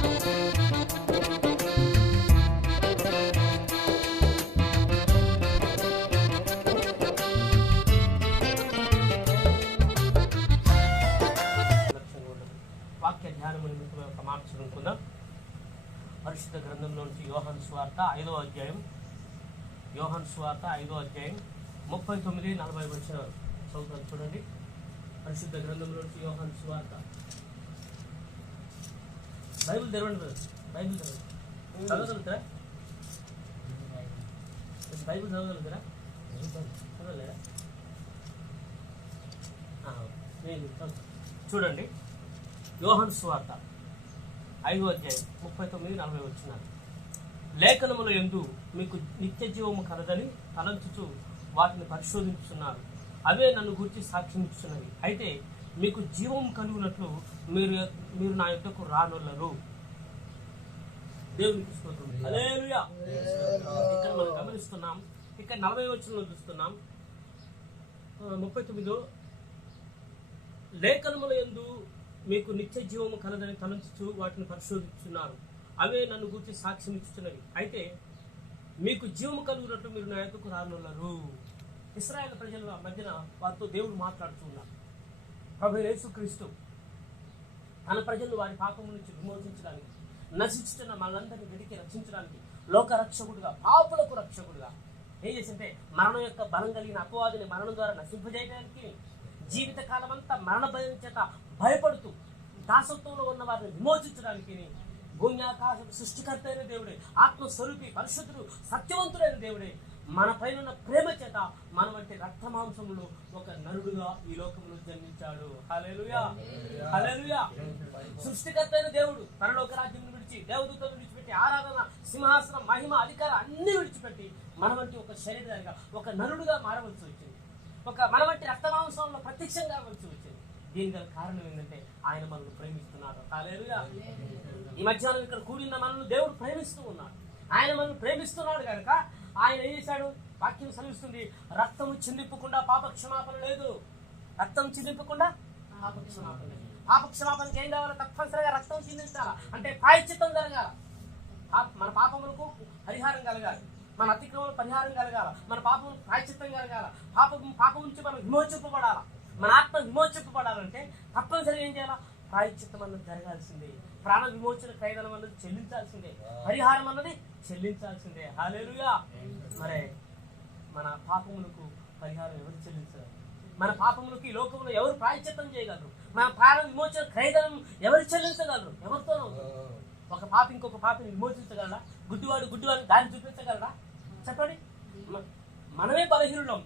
వాక్య ధ్యానము నిమిత్తం యొక్క మాట చదువుకుందాం. పరిశుద్ధ గ్రంథంలో నుంచి యోహాను సువార్త 5వ అధ్యాయం 39-40 వచనాలు చదువుతాను చూడండి. పరిశుద్ధ గ్రంథంలో నుంచి యోహాను సువార్త. బైబిల్ తెరవండి, బైబిల్ తెరవండి. చదవగలుగుతారా? బైబిల్ చదవగలుగుతారా? చదవలేరా? చూడండి, యోహాను సువార్త 5వ అధ్యాయం 39-40 వచనాలు. లేఖనముల యందు మీకు నిత్య జీవము కలదని తలంచుచు వాటిని పరిశోధించుతున్నారు. అవే నన్ను గురించి సాక్ష్యం ఇస్తున్నవి. అయితే మీకు జీవం కలుగునట్లు మీరు నా యొద్దకు రానొల్లరు. దేవునికి స్తోత్రం. హల్లెలూయా. ఇక్కడ మనం గమనిస్తున్నాం, ఇక్కడ 40వ వచనంలో చూస్తున్నాం. 39 లేఖనముల యందు మీకు నిత్య జీవము కలదని తలంచుచు వాటిని పరిశోధిస్తున్నారు. అవే నన్ను గురించి సాక్ష్యం ఇస్తున్నవి. అయితే మీకు జీవము కలుగునట్లు మీరు నా యొద్దకు రానున్నారు. ఇశ్రాయేలు ప్రజల మధ్యన వారితో దేవుడు మాట్లాడుతున్నారు. ప్రభువైన యేసుక్రీస్తు తన ప్రజలు వారి పాపము నుంచి విమోచించడానికి, నశించుతున్న మనందరినీ వెతికి రక్షించడానికి, లోక రక్షకుడుగా, పాపులకు రక్షకుడుగా ఏం చేసింటే మరణం యొక్క బలం కలిగిన అపవాదిని మరణం ద్వారా నశింపజేయడానికి, జీవితకాలం అంతా మరణ భయం చేత భయపడుతూ దాసత్వంలో ఉన్న వారిని విమోచించడానికి, భూమి ఆకాశ సృష్టికర్త అయిన దేవుడే, ఆత్మస్వరూపి, పరిశుద్ధుడు, సత్యవంతుడైన దేవుడే మన పైన ప్రేమ చేత మన వంటి రక్తమాంసములు ఒక నరుడుగా ఈ లోకంలో జన్మించాడు. హల్లెలూయా, హల్లెలూయా. సృష్టికర్త అయిన దేవుడు పరలోక రాజ్యం విడిచి, దేవదూతలను విడిచిపెట్టి, ఆరాధన, సింహాసనం, మహిమ, అధికారం అన్ని విడిచిపెట్టి మన వంటి ఒక శరీరంగా, ఒక నరుడుగా మారవలసి వచ్చింది. మన వంటి రక్తమాంసంలో ప్రత్యక్షంగా కావలసి వచ్చింది. దీని గల కారణం ఏంటంటే ఆయన మనల్ని ప్రేమిస్తున్నాడు. హల్లెలూయా. ఈ మధ్యాహ్నం ఇక్కడ కూడిన మనల్ని దేవుడు ప్రేమిస్తూ ఉన్నాడు. ఆయన మనల్ని ప్రేమిస్తున్నాడు కనుక ఆయన ఏం చేశాడు? వాక్యం సెలవిస్తుంది, రక్తము చిందింపకుండా పాపక్షమాపణ లేదు. రక్తం చిందింపకుండా పాపక్షమాపణ లేదు. పాపక్షమాపణకి ఏం కావాలి? తప్పనిసరిగా రక్తం చిందించాలా, అంటే ప్రాయశ్చిత్తం జరగాల. మన పాపములకు పరిహారం కలగాలి, మన అతిక్రమణ పరిహారం కలగాల, మన పాపం ప్రాయశ్చిత్తం కలగాల, పాపం నుంచి మనం విమోచింపబడాల, మన ఆత్మ విమోచింపబడాలంటే తప్పనిసరిగా ఏం చేయాలా? ప్రాయశ్చిత్తం అన్నది జరగాల్సిందే, ప్రాణ విమోచన క్రయధనం అన్నది చెల్లించాల్సిందే, పరిహారం అన్నది చెల్లించాల్సిందే. హల్లెలూయా. మరి మన పాపములకు పరిహారం ఎవరు చెల్లించారు? మన పాపములకు ఈ లోకంలో ఎవరు ప్రాయశ్చిత్తం చేయగలరు? మన ప్రాణ విమోచన క్రయధనం ఎవరు చెల్లించగలరు? ఎవరితోనూ. ఒక పాపి ఇంకొక పాపిని విమోచించగలరా? గుడ్డివాడిని దారి చూపించగలరా? చెప్పండి. మనమే బలహీనులం.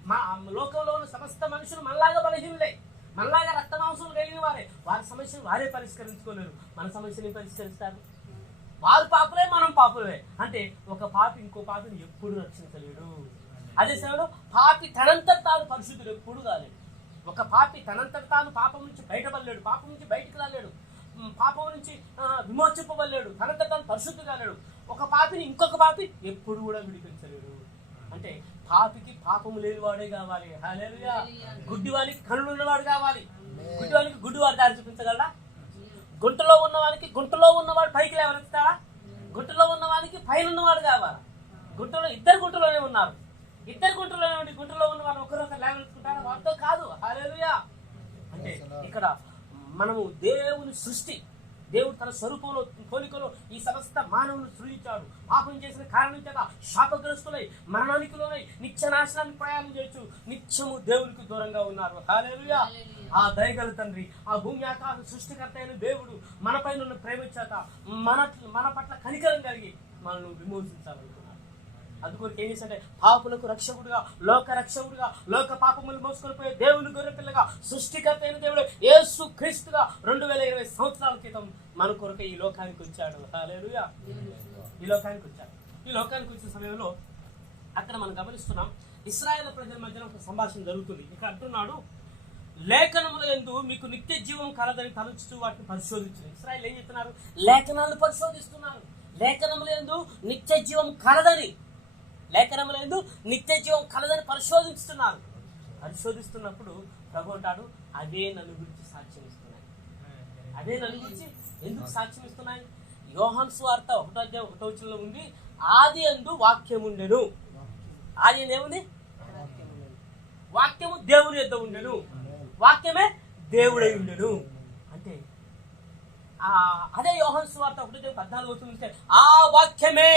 లోకంలో ఉన్న సమస్త మనుషులు మనలాగా బలహీనులే, మనలాగా రక్తమాంసములు కలిగిన వారే. వారి సమస్యను వారే పరిష్కరించుకోలేరు. మన సమస్యని పరిష్కరిస్తారు. వారు పాపులే, మనం పాపులే. అంటే ఒక పాపి ఇంకో పాపిని ఎప్పుడు రక్షించలేడు. అదే సమయంలో పాపి తనంతట తాను పరిశుద్ధుడు ఎప్పుడు కాలేడు. ఒక పాపి తనంతట తాను పాపం నుంచి బయటపడలేడు, పాపం నుంచి బయటకు రాలేడు, పాపం నుంచి విమోచింపబడలేడు, తనంతట తాను పరిశుద్ధుడు కాలేడు. ఒక పాపిని ఇంకొక పాపి ఎప్పుడు కూడా విడిపించలేడు. అంటే పాపికి పాపము లేనివాడే కావాలి. హల్లెలూయా. గుడ్డివానికి కళ్ళు ఉన్నవాడు కావాలి. గుడ్డివానికి గుడ్డివాడు దారి చూపించగలరా? గుంటలో ఉన్నవాడు పైకి లేవనెత్తాడా? గుంటలో ఉన్నవానికి పైన ఉన్నవాడు కావాలి. ఇద్దరు గుంటలోనే ఉన్నారు. గుంటలో ఉన్న వాళ్ళు ఒకరొకరు లేవనెత్తుకుంటారా? వారితో కాదు. హల్లెలూయా. అంటే ఇక్కడ మనము దేవుని సృష్టి, దేవుడు తన స్వరూపంలో పోలికలో ఈ సమస్త మానవులను సృజించాడు. పాపం చేసిన కారణం చేత శాపగ్రస్తులై మరణానికి లోనై నిత్య నాశనానికి ప్రయాణం చేయొచ్చు, నిత్యము దేవునికి దూరంగా ఉన్నారు. హల్లెలూయా. ఆ దయగల తండ్రి, ఆ భూమి ఆకాశ సృష్టికర్త అయిన దేవుడు మన పైన ఉన్న ప్రేమ చేత మన పట్ల కనికరం కలిగి మనల్ని విమోచించాలనుకున్నాడు. అందుకొరకు ఏం చేశాడంటే పాపులకు రక్షకుడుగా, లోక రక్షకుడుగా, లోక పాపములు మోసుకొని పోయే దేవుని గొర్రె పిల్లగా, సృష్టికర్త అయిన దేవుడు యేసు క్రీస్తుగా 2020 సంవత్సరాల క్రితం మన కొరకు ఈ లోకానికి వచ్చాడు. హల్లెలూయా. ఈ లోకానికి వచ్చిన సమయంలో అక్కడ మనం గమనిస్తున్నాం, ఇశ్రాయేలు ప్రజల మధ్యన ఒక సంభాషణ జరుగుతుంది. ఇక్కడ అంటున్నాడు, లేఖనముల యందు మీకు నిత్య జీవం కలదని తలంచుచు వాటిని పరిశోధించు. ఇశ్రాయేలు ఏం చెప్తున్నారు? లేఖనాలను పరిశోధిస్తున్నారు. లేఖనముల యందు నిత్య జీవం కలదని, పరిశోధిస్తున్నారు. పరిశోధిస్తున్నప్పుడు ప్రభు అంటాడు, అదే నన్ను గురించి సాక్ష్యం ఇస్తున్నాయి. ఎందుకు సాక్ష్యం ఇస్తున్నాయి? యోహాను సువార్త 1:1 ఉంది, ఆది యందు వాక్యం ఉండెను. ఆది యందు ఏముంది? వాక్యము దేవుని యొద్ద ఉండెను, వాక్యమే దేవుడై ఉండెను. అంటే అదే యోహాను సువార్త 1:14 చూస్తే ఆ వాక్యమే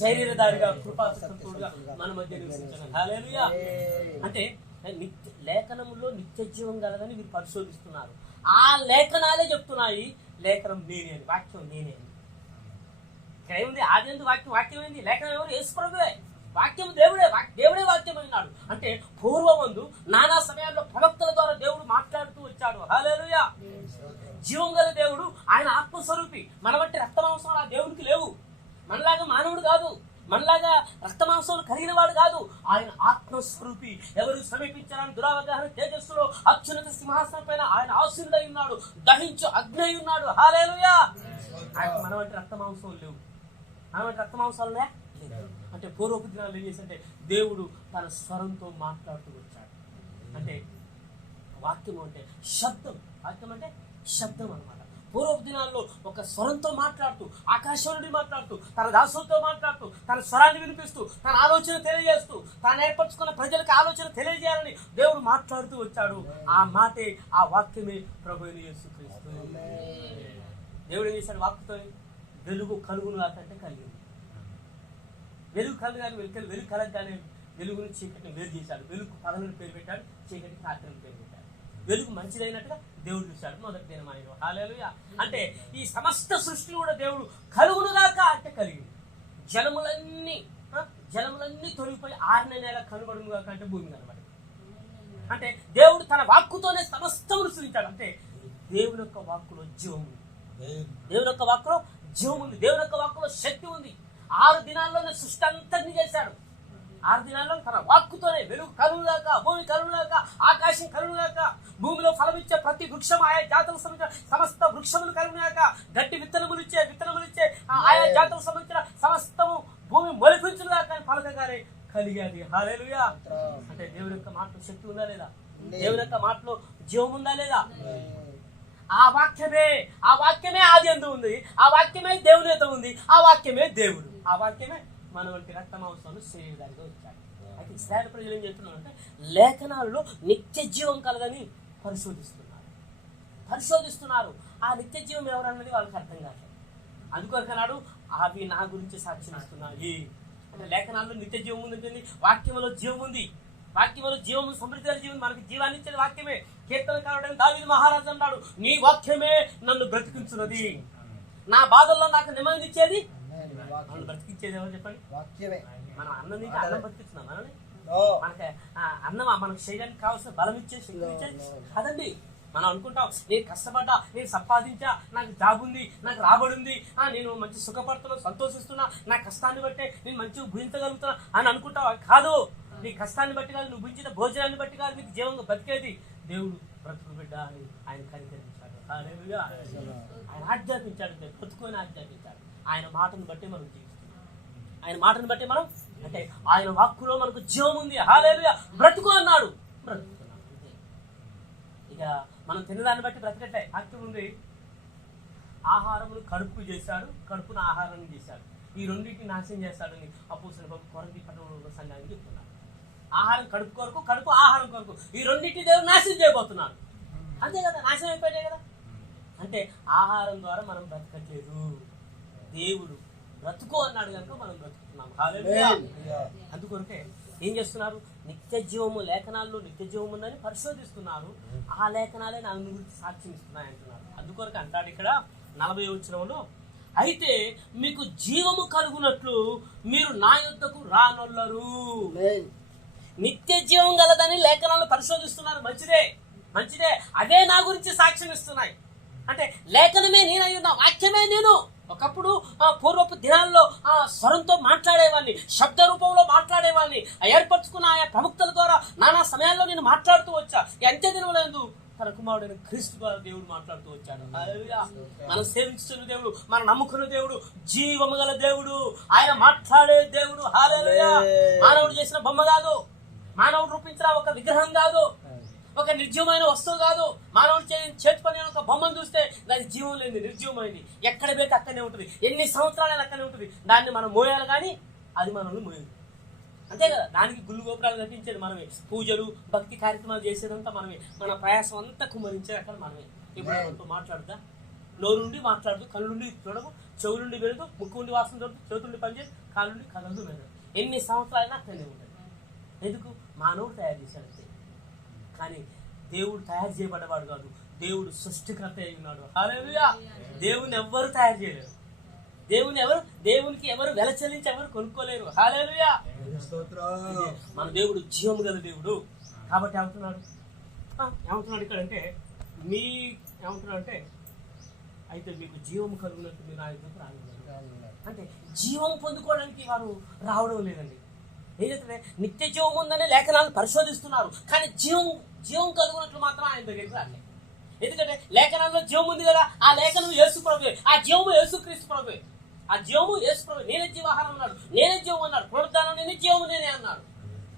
శరీరధారిగా కృపాసక్తుడుగా మన మధ్య నివసించాను. హల్లెలూయా. అంటే లేఖనములో నిత్య జీవం కలదని మీరు పరిశోధిస్తున్నారు. ఆ లేఖనాలే చెప్తున్నాయి లేఖనం నేనే అని, వాక్యం నేనే అని. ఇక్కడ ఏముంది? ఆది యందు వాక్యం, వాక్యం ఏంది? లేఖనం ఎవరు? యేసు ప్రభువే. వాక్యం దేవుడే, దేవుడే వాక్యం అయినాడు. అంటే పూర్వమందు నానా సమయాల్లో ప్రవక్తల ద్వారా దేవుడు మాట్లాడుతూ వచ్చాడు. హల్లెలూయా. జీవం గల దేవుడు, ఆయన ఆత్మస్వరూపి. మన బట్టి రక్తమాంసాలు ఆ దేవుడికి లేవు. మనలాగా మానవుడు కాదు, మనలాగా రక్తమాంసాలు కలిగిన వాడు కాదు. ఆయన ఆత్మస్వరూపి. ఎవరు సమీపించాలని దురావగాహన తేజస్సులో అత్యున్నత సింహాసనం పైన ఆయన ఆసీనుడై ఉన్నాడు, దహించు అగ్ని అయి ఉన్నాడు. హల్లెలూయా. ఆయన మన వంటి రక్తమాంసాలు లేవు. మన వంటి రక్తమాంసాలు లేవు. అంటే పూర్వపు దినాలు ఏం చేసి అంటే దేవుడు తన స్వరంతో మాట్లాడుతూ వచ్చాడు. అంటే వాక్యం అంటే శబ్దం, వాక్యం అంటే శబ్దం అన్నమాట. పూర్వపు దినాల్లో ఒక స్వరంతో మాట్లాడుతూ, ఆకాశం నుండి మాట్లాడుతూ, తన దాసులతో మాట్లాడుతూ, తన స్వరాన్ని వినిపిస్తూ, తన ఆలోచన తెలియజేస్తూ, తాను ఏర్పరచుకున్న ప్రజలకు ఆలోచన తెలియజేయాలని దేవుడు మాట్లాడుతూ వచ్చాడు. ఆ మాటే, ఆ వాక్యమే ప్రభువైన యేసుక్రీస్తు. దేవుడు ఏం చేశాడు? వాక్కుతో వెలుగు కలుగును కాకంటే కలిగింది. వెలుగు కలగానే వెలుగు కలగానే వెలుగుని చీకటిని వేరు చేశాడు. వెలుగు పగలని పేరు పెట్టాడు, చీకటికి రాత్రిని పేరు పెట్టాడు. వెలుగు మంచిదైనట్టుగా దేవుడు చూశాడు మొదటి దినం ఆయన. హల్లెలూయా. అంటే ఈ సమస్త సృష్టి కూడా దేవుడు కలుగునుగాక అంటే కలిగింది. జలములన్నీ తొలిగిపోయి 6వ నెల కనబడునుగాక అంటే భూమి కనబడింది. అంటే దేవుడు తన వాక్కుతోనే సమస్తమును సృష్టించాడు. అంటే దేవుని యొక్క వాక్కులో జీవం ఉంది, దేవుని యొక్క వాక్కులో జీవం ఉంది, దేవుని యొక్క వాక్కులో శక్తి ఉంది. 6 దినాల్లోనే సృష్టి అంతటిని చేశాడు. 6 దినాల్లో తన వాక్కుతోనే వెలుగు కలుగుగాక, భూమి కలుగుగాక, ఆకాశం కలుగుగాక, భూమిలో ఫలమిచ్చే ప్రతి వృక్షం ఆయా జాతులకు సంబంధించిన సమస్త వృక్షములు కలుగుగాక, గట్టి విత్తనములిచ్చే ఆయా జాతులకు సంబంధించిన సమస్తము భూమి మొలిపించుగాక అని పలకగానే కలిగేది. హల్లెలూయా. అంటే దేవుని యొక్క మాటలో శక్తి ఉందా లేదా? దేవుని యొక్క మాటలో జీవం ఉందా లేదా? ఆ వాక్యమే ఆది యందు ఉంది, ఆ వాక్యమే దేవుని యొద్ద ఉంది, ఆ వాక్యమే దేవుడు, ఆ వాక్యమే మన వంటి రక్తమాంసాలు శరీరాలుగా వచ్చాడు. అయితే ఇశ్రాయేలు ప్రజలు ఏం చెప్తున్నారంటే లేఖనాలలో నిత్య జీవం కలదని పరిశోధిస్తున్నారు. ఆ నిత్య జీవం ఎవరన్నది వాళ్ళకి అర్థం కాదు. అందుకొరకనాడు అవి నా గురించి సాక్ష్యం ఇస్తున్నాయి. అంటే లేఖనాల్లో నిత్య జీవం ఉంటుంది, వాక్యంలో జీవం ఉంది, వాక్యంలో జీవం సమృద్ధి జీవం, మనకి జీవాన్ని ఇచ్చేది వాక్యమే. కీర్తనకారుడైన దావీదు మహారాజు అన్నాడు, నీ వాక్యమే నన్ను బ్రతికించున్నది, నా బాధల్లో నాకు నెమ్మదినిచ్చేది. మనం బ్రతికించేది ఎవరు చెప్పండి? మనం అన్నం బ్రతికిస్తున్నాం. మనకి అన్నం మనకు శరీరానికి కావాల్సిన బలం ఇచ్చే శక్తి ఇచ్చేది కాదండి. మనం అనుకుంటాం నేను కష్టపడ్డా, నేను సంపాదించా, నాకు జాబ్ ఉంది, నాకు రాబడి ఉంది, నేను మంచి సుఖపడుతున్నా, సంతోషిస్తున్నా, నా కష్టాన్ని బట్టే నేను మంచిగా భుజించగలుగుతున్నా అని అనుకుంటావా? కాదు. నీ కష్టాన్ని బట్టి కాదు, నువ్వు భుజించిన భోజనాన్ని బట్టి కాదు నీకు జీవంగా బతికేది. దేవుడు బ్రతుకు బిడ్డ అని ఆయన కనికరించాడు. ఆయన ఆజ్ఞాపించాడు, బ్రతుకుని ఆజ్ఞాపించాడు. ఆయన మాటను బట్టి మనం జీవిస్తున్నాం. ఆయన మాటను బట్టి మనం, అంటే ఆయన వాక్కులో మనకు జీవం ఉంది. హల్లెలూయా. బ్రతుకు అన్నాడు, బ్రతుకుతున్నాం. ఇక మనం తినదాన్ని బట్టి బ్రతకట్లే. వాక్యం ఉంది, ఆహారమును కడుపు చేశాడు, కడుపును ఆహారం చేశాడు, ఈ రెండింటిని నాశనం చేస్తాడని అపోస్తలుల కొరింథీ పట్టణంలో సంఘానికి చెప్తున్నాడు. ఆహారం కడుపు కొరకు, కడుపు ఆహారం కొరకు, ఈ రెండింటిని దేవుడు నాశనం చేయబోతున్నాడు. అంతే కదా, నాశనం అయిపోయాయి కదా. అంటే ఆహారం ద్వారా మనం బ్రతకట్లేదు, దేవుడు బ్రతుకు అన్నాడు కనుక మనం బ్రతుకుతున్నాం. హల్లెలూయా. అందుకొరకే ఏం చేస్తున్నారు? నిత్య జీవము, లేఖనాల్లో నిత్య జీవం ఉందని పరిశోధిస్తున్నారు. ఆ లేఖనాలే నా గురించి సాక్ష్యం ఇస్తున్నాయి అంటున్నారు. అందుకొరకు అంటాడు ఇక్కడ 40వ వచనంలో, అయితే మీకు జీవము కలుగునట్లు మీరు నా యొద్దకు రానొల్లరు. నిత్య జీవం గలదని లేఖనాలు పరిశోధిస్తున్నారు. మంచిదే. అదే నా గురించి సాక్ష్యం ఇస్తున్నాయి. అంటే లేఖనమే నేనై ఉన్నా, వాక్యమే నేను. ఒకప్పుడు పూర్వపు దినాల్లో స్వరంతో మాట్లాడేవాడిని, శబ్ద రూపంలో మాట్లాడేవాడిని, ఏర్పరచుకున్న ఆయా ప్రముక్తల ద్వారా నానా సమయాల్లో నేను మాట్లాడుతూ వచ్చా. అంత్య దినంలో తన కుమారుడైన క్రీస్తు ద్వారా దేవుడు మాట్లాడుతూ వచ్చాడు. మనం సేవించుతున్న దేవుడు, మనం నమ్ముకున్న దేవుడు జీవము గల దేవుడు, ఆయన మాట్లాడే దేవుడు. హల్లెలూయా. మానవుడు చేసిన బొమ్మ కాదు, మానవుడు రూపించిన ఒక విగ్రహం కాదు, ఒక నిర్జీవమైన వస్తువు కాదు. మానవుడు చేతి పని ఒక బొమ్మను చూస్తే దాని జీవం లేని నిర్జీవమైంది. ఎక్కడ పెడితే అక్కడనే ఉంటుంది, ఎన్ని సంవత్సరాలైనా అక్కడనే ఉంటుంది. దాన్ని మనం మోయాలి కానీ అది మనల్ని మోయదు. అంతే కదా. దానికి గుళ్ళు గోపురాలు కట్టించేది మనమే, పూజలు భక్తి కార్యక్రమాలు చేసేదంతా మనమే, మన ప్రయాసం అంతా కుమ్మరించేది అక్కడ మనమే. ఇప్పుడు మనతో మాట్లాడుతా, నోరుండి మాట్లాడదు, కళ్ళుండి చూడము, చెవులుండి వెళదు, ముక్కు ఉండి వాసన చూడదు, చేతులుండి పనిచేయదు, కాళ్ళుండి కదలదు వెళ్ళదు. ఎన్ని సంవత్సరాలైనా అక్కడనే ఉంటుంది. ఎందుకు? మానవుడు తయారు చేశాడు అంతే. కానీ దేవుడు తయారు చేయబడ్డవాడు కాదు, దేవుడు సృష్టికర్త అయి ఉన్నాడు. హల్లెలూయా. దేవుని ఎవ్వరు తయారు చేయలేరు, దేవునికి ఎవరు వెల చెల్లించి ఎవరు కొనుక్కోలేరు. హల్లెలూయా. మన దేవుడు జీవము గల దేవుడు. కాబట్టి ఏమంటున్నాడు ఇక్కడ అంటే ఏమంటున్నాడు అయితే మీకు జీవం కలుగునట్టు మీరు నా దగ్గరకు రాలేదు. అంటే జీవం పొందుకోవడానికి వారు రావడం లేదండి. ఏం చేస్తే నిత్య జీవం ఉందనే లేఖనాలను పరిశోధిస్తున్నారు, కానీ జీవం కలుగునట్లు మాత్రం ఆయన దగ్గరికి రాలేదు. ఎందుకంటే లేఖనాల్లో జీవం ఉంది కదా, ఆ లేఖనం యేసు ప్రభువే, ఆ జీవము యేసుక్రీస్తు ప్రభువే, ఆ జీవము యేసు ప్రభువే. నేనే జీవాహారం అన్నాడు, నేనే జీవం అన్నాడు, పునరుద్ధానం నేనే, జీవము నేనే అన్నాడు.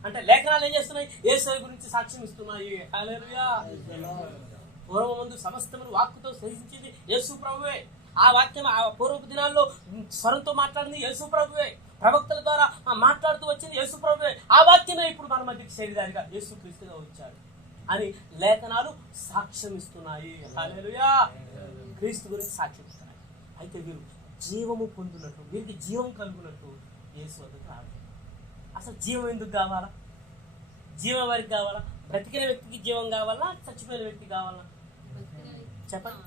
అంటే లేఖనాలు ఏం చేస్తున్నాయి? యేసు గురించి సాక్ష్యం ఇస్తున్నాయి. హల్లెలూయా. పూర్వమందు సమస్తమును వాక్కుతో సహించింది యేసు ప్రభువే. ఆ వాక్యం ఆ పూర్వపు దినాల్లో స్వరంతో మాట్లాడింది యేసు ప్రభువే, ప్రవక్తల ద్వారా మాట్లాడుతూ వచ్చింది యేసు ప్రభువే. ఆ వాక్యమే ఇప్పుడు మన మధ్యకి శరీరానిగా యేసుక్రీస్తుగా వచ్చాడు అని లేఖనాలు సాక్ష్యం ఇస్తున్నాయి. హల్లెలూయా. క్రీస్తు గురించి సాక్ష్యం ఇస్తున్నాయి. అయితే వీరు జీవము పొందినట్టు, వీరికి జీవం కలుగునట్టు యేసు వద్దకు రావాలి. అసలు జీవం ఎందుకు కావాలా? జీవం వారికి కావాలా? బ్రతికిన వ్యక్తికి జీవం కావాలా, చచ్చిపోయిన వ్యక్తి కావాలా? చెప్పండి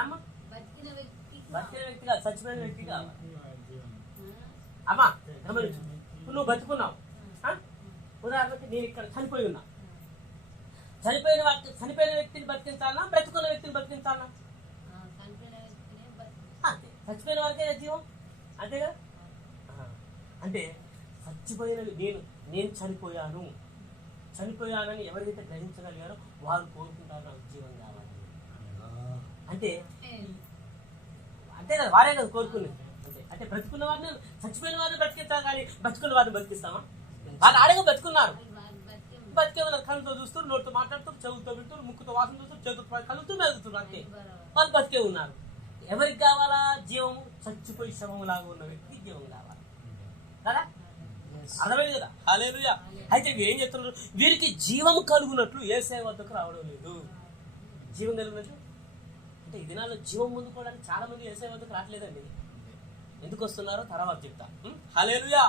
అమ్మా. బతికిన వ్యక్తి కాదు, చచ్చిపోయిన వ్యక్తి కావాలి. అమ్మా గమనించు, నువ్వు బతుకున్నావు. ఉదాహరణకి నేను ఇక్కడ చనిపోయి ఉన్నా. చనిపోయిన వ్యక్తిని బతికించాలన్నా, బ్రతుకున్న వ్యక్తిని బతికించాలన్నా? అంతే, చచ్చిపోయిన వారికే జీవం, అంతే కదా. అంటే చచ్చిపోయిన నేను చనిపోయానని ఎవరైతే గ్రహించగలిగారో వారు కోరుకుంటారు నాకు జీవం కావాలి. అంటే కదా, వారే కదా కోరుకునేది. అంటే బ్రతుకున్న వారిని, చచ్చిపోయిన వారిని బ్రతికిస్తాం కానీ బతుకున్న వారిని బతికిస్తామా? వాళ్ళు ఆడగా బతుకున్నారు, బతికే ఉన్నారు. కళ్ళతో చూస్తారు, నోటితో మాట్లాడుతారు, చెవులతో వింటారు, ముక్కుతో వాసన చూస్తారు, చేతులతో కలుగుతూ మెలుగుతున్నారు. అంతే, వాళ్ళు బతికే ఉన్నారు. ఎవరికి కావాలా జీవము? చచ్చిపోయి శవము లాగా ఉన్న వ్యక్తికి జీవం కావాలి కదా. అర్థమైంది కదా. హల్లెలూయా. అయితే వీరు ఏం చెప్తున్నారు? వీరికి జీవం కలుగునట్లు యేసయ్య వద్దకు రావడం లేదు. జీవం కలిగినట్లు అంటే ఈ దినాల్లో జీవం పొందుకోవడానికి చాలా మంది యేసయ్య వద్దకు రావట్లేదండి. ఎందుకు వస్తున్నారో తర్వాత చెప్తా. హల్లెలూయా,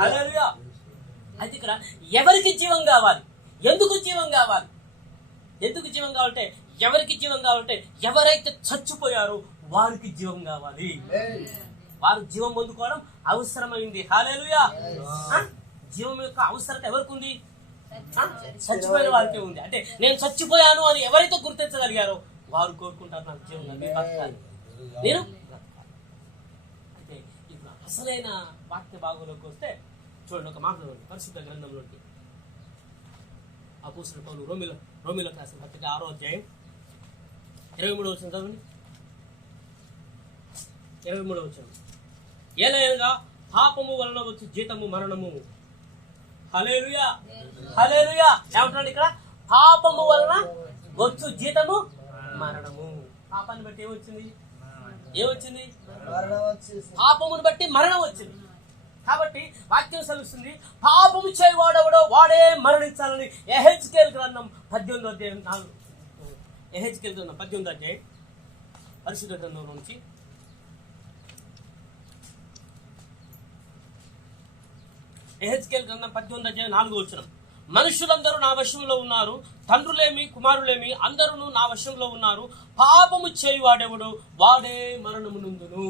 హల్లెలూయా. అయితే ఇక్కడ ఎవరికి జీవం కావాలి? ఎందుకు జీవం కావాలి? ఎందుకు జీవం కావాలంటే, ఎవరికి జీవం కావాలంటే ఎవరైతే చచ్చిపోయారో వారికి జీవం కావాలి. వారు జీవం పొందుకోవడం అవసరమైంది. హల్లెలూయా. జీవం యొక్క అవసరత ఎవరికి ఉంది? చచ్చిపోయిన వారికి ఉంది. అంటే నేను చచ్చిపోయాను అని ఎవరైతే గుర్తించగలిగారో వారు కోరుకుంటారు నాకు జీవం, నేను బతకాలి, నేను బ్రతకాలి. అయితే ఇప్పుడు అసలైన వాక్య భాగంలోకి వస్తే చూడండి, ఒక మాట పరిశుద్ధ గ్రంథంలోకి అపోస్తలుడైన పౌలు రోమీయులకు రాసిన పత్రిక 6వ అధ్యాయం 23వ వచనం చదవండి. 23వ వచనం. ఏలయనగా పాపము వలన వచ్చు జీతము మరణము. హల్లెలూయా, హల్లెలూయా. ఏమంటున్నాడు ఇక్కడ? పాపము వలన వచ్చు జీతము మరణము. పాపాన్ని బట్టి ఏమొచ్చింది? పాపమును బట్టి మరణం వచ్చింది. కాబట్టి వాక్యం సెలవుస్తుంది, పాపము చేయవాడెవడో వాడే మరణించాలని. యెహెజ్కేలు గ్రంథం 18వ అధ్యాయం 18వ అధ్యాయం పరిశుద్ధ గ్రంథంలో నుంచి యెహెజ్కేలు గ్రంథం 18వ అధ్యాయం 4వ వచనం. మనుషులందరూ నా వశంలో ఉన్నారు, తండ్రులేమి కుమారులేమి అందరూ నా వశంలో ఉన్నారు. పాపము చేయువాడెవడు వాడే మరణము నందును.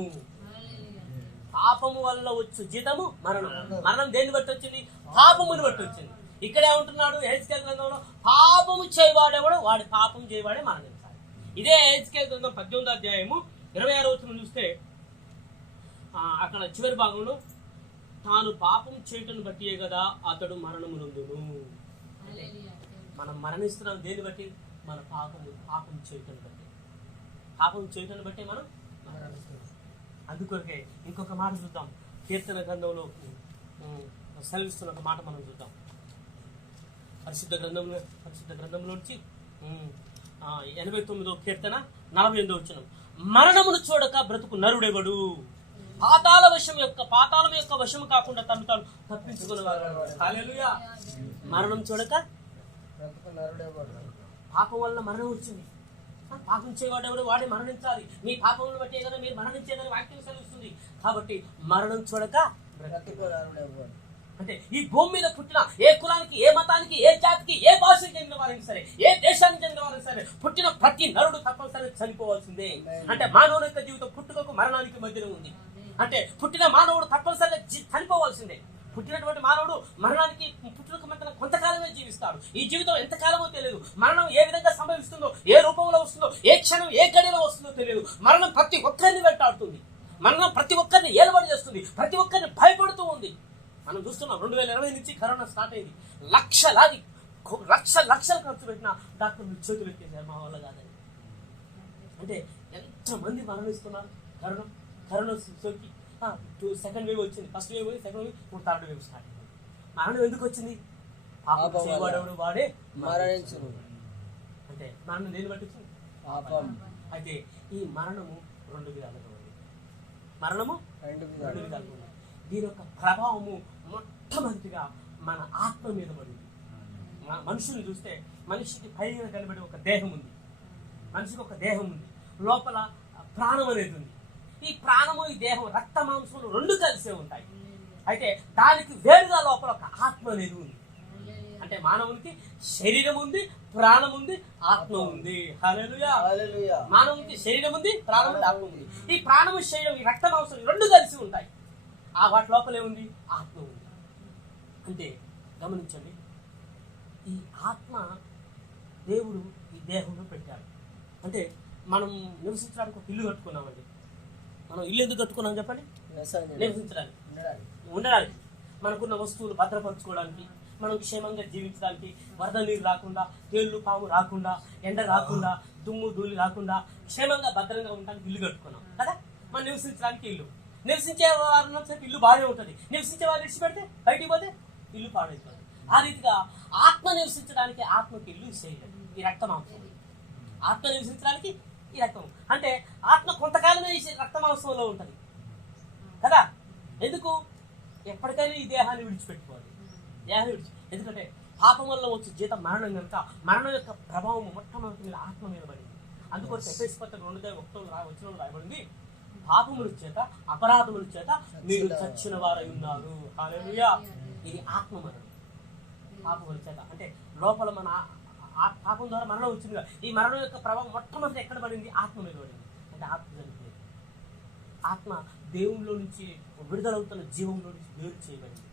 పాపము వల్ల వచ్చు జీతము మరణం. మరణం దేన్ని బట్టి వచ్చింది? పాపముని బట్టి వచ్చింది. ఇక్కడ ఏమంటున్నాడు యెహెజ్కేలు గ్రంథంలో? పాపము చేయవాడేవాడు వాడి పాపం చేయవాడే మరణించాలి. ఇదే యెహెజ్కేలు గ్రంథం 18వ అధ్యాయము 26వ వచనం చూస్తే అక్కడ చివరి భాగంలో తాను పాపం చేయటం బట్టియే కదా అతడు మరణము నందును. మనం మరణిస్తున్నాం దేన్ని బట్టి? మన పాపం చేయటం బట్టి. పాపం చేయటం బట్టి మనం మరణిస్తున్నాం. అందుకొరకే ఇంకొక మాట చూద్దాం. కీర్తన గ్రంథంలో సెలవిస్తున్న ఒక మాట మనం చూద్దాం. పరిశుద్ధ గ్రంథంలోంచి 89వ కీర్తన 48వ వచనం. మరణమును చూడక బ్రతుకు నరుడెవడు, పాతాళం యొక్క వశము కాకుండా తను తాను తప్పించుకునేవాడు. హల్లెలూయా. మరణం చూడక పాపం వల్ల మరణం వచ్చింది. పాపం చేయవాడు ఎవడు వాడే మరణించాలి. మీ పాపములను బట్టే కదా మీరు మరణించేదని వాక్యం సెలవిస్తుంది. కాబట్టి మరణం చూడక అంటే ఈ భూమి మీద పుట్టిన ఏ కులానికి, ఏ మతానికి, ఏ జాతికి, ఏ భాషకి చెందిన వారైనా సరే, ఏ దేశానికి చెందిన వారైనా సరే, పుట్టిన ప్రతి నరుడు తప్పనిసరిగా చనిపోవాల్సిందే. అంటే మానవుని యొక్క జీవితం పుట్టుకకు మరణానికి మధ్యలో ఉంది. అంటే పుట్టిన మానవుడు తప్పనిసరిగా చనిపోవాల్సిందే. పుట్టినటువంటి మానవుడు మరణానికి పుట్టుక మధ్యన కొంతకాలమే జీవిస్తాడు. ఈ జీవితం ఎంతకాలమో తెలియదు. మరణం ఏ విధంగా సంభవిస్తుందో, ఏ రూపంలో వస్తుందో, ఏ క్షణం ఏ గడిలో వస్తుందో తెలియదు. మరణం ప్రతి ఒక్కరిని వెంటాడుతుంది. మరణం ప్రతి ఒక్కరిని ఏలుబడి చేస్తుంది. ప్రతి ఒక్కరిని భయపడుతూ ఉంది. మనం చూస్తున్నాం 2020 నుంచి కరోనా స్టార్ట్ అయింది. లక్షలు ఖర్చు పెట్టిన డాక్టర్లు చేతులు ఎత్తేసారు మా వల్ల కాదని. అంటే ఎంతమంది మరణిస్తున్నారు. కరోనా సోకి సెకండ్ వేవ్ వచ్చింది. ఫస్ట్ వేవ్ పోయి సెకండ్ వేవ్, ఇప్పుడు థర్డ్ వేవ్ స్టార్ట్ అయింది. మరణం ఎందుకు వచ్చింది? చేయవాడేవాడు వాడే మరణించు. అంటే మరణం దేని బట్టి వచ్చింది? అయితే ఈ మరణము రెండు విధాలుగా ఉంది. మరణము రెండు విధాలుగా ఉంది. దీని యొక్క ప్రభావము మొట్టమొదటిగా మన ఆత్మ మీద పడింది. మనుషుని చూస్తే మనిషికి పైన కనబడే ఒక దేహం ఉంది. మనిషికి ఒక దేహం ఉంది. లోపల ప్రాణం అనేది ఉంది. ఈ ప్రాణము, ఈ దేహం, రక్త మాంసములు రెండు కలిసే ఉంటాయి. అయితే దానికి వేరుగా లోపల ఒక ఆత్మ అనేది ఉంది. అంటే మానవునికి శరీరం ఉంది, ప్రాణం ఉంది, ఆత్మ ఉంది. హల్లెలూయా. మానవునికి శరీరం ఉంది, ప్రాణం ఉంది, ఆత్మ ఉంది. ఈ ప్రాణము, శరీరం, ఈ రక్త మాంసం రెండు కలిసి ఉంటాయి. ఆ వాటి లోపలే ఉంది ఆత్మ ఉంది. అంటే గమనించండి, ఈ ఆత్మ దేవుడు ఈ దేహంలో పెట్టాడు. అంటే మనం నివసించడానికి ఒక ఇల్లు కట్టుకున్నామండి. మనం ఇల్లు ఎందుకు కట్టుకున్నాం చెప్పండి? నివసించడానికి, ఉండడానికి, మనకున్న వస్తువులు భద్రపరచుకోవడానికి, మనం క్షేమంగా జీవించడానికి, వరద నీరు రాకుండా, తేళ్లు పాము రాకుండా, ఎండ రాకుండా, దుమ్ము ధూళి రాకుండా, క్షేమంగా భద్రంగా ఉండడానికి ఇల్లు కట్టుకున్నాం కదా. మనం నివసించడానికి ఇల్లు, నివసించే వారు ఇల్లు బాగానే ఉంటుంది. నివసించే వారు విడిచిపెడితే బయటికి పోతే ఇల్లు పాడైపోతుంది. ఆ రీతిగా ఆత్మ నివసించడానికి ఆత్మకి ఇల్లు చేయలేదు ఈ రక్త మాంసం. ఆత్మ నివసించడానికి ఈ రక్తం, అంటే ఆత్మ కొంతకాలమే ఈ రక్త మాంసంలో ఉంటుంది కదా. ఎందుకు? ఎప్పటికైనా ఈ దేహాన్ని విడిచిపెట్టుకోవాలి. దేహాన్ని ఎందుకంటే పాపం వల్ల వచ్చే జీతం మరణం కనుక మరణం యొక్క ప్రభావం మొట్టమొదటి మీద ఆత్మ మీద పడింది. అందుకోసం ఎఫెసీ పత్రిక 2:1 రాయబడింది, పాపముల చేత అపరాధముల చేత మీరు చచ్చిన వారై ఉన్నారు. హల్లెలూయా. ఇది ఆత్మ మరణం. పాపముల చేత అంటే లోపల మన పాపం ద్వారా మరణం వచ్చింది కదా. ఈ మరణం యొక్క ప్రభావం మొట్టమొదటి ఎక్కడ పడింది? ఆత్మ మీద పడింది. అంటే ఆత్మ చనిపోయింది. ఆత్మ దేవునిలో నుంచి విడుదలవుతున్న జీవంలో నుంచి వేరు చేయబడింది.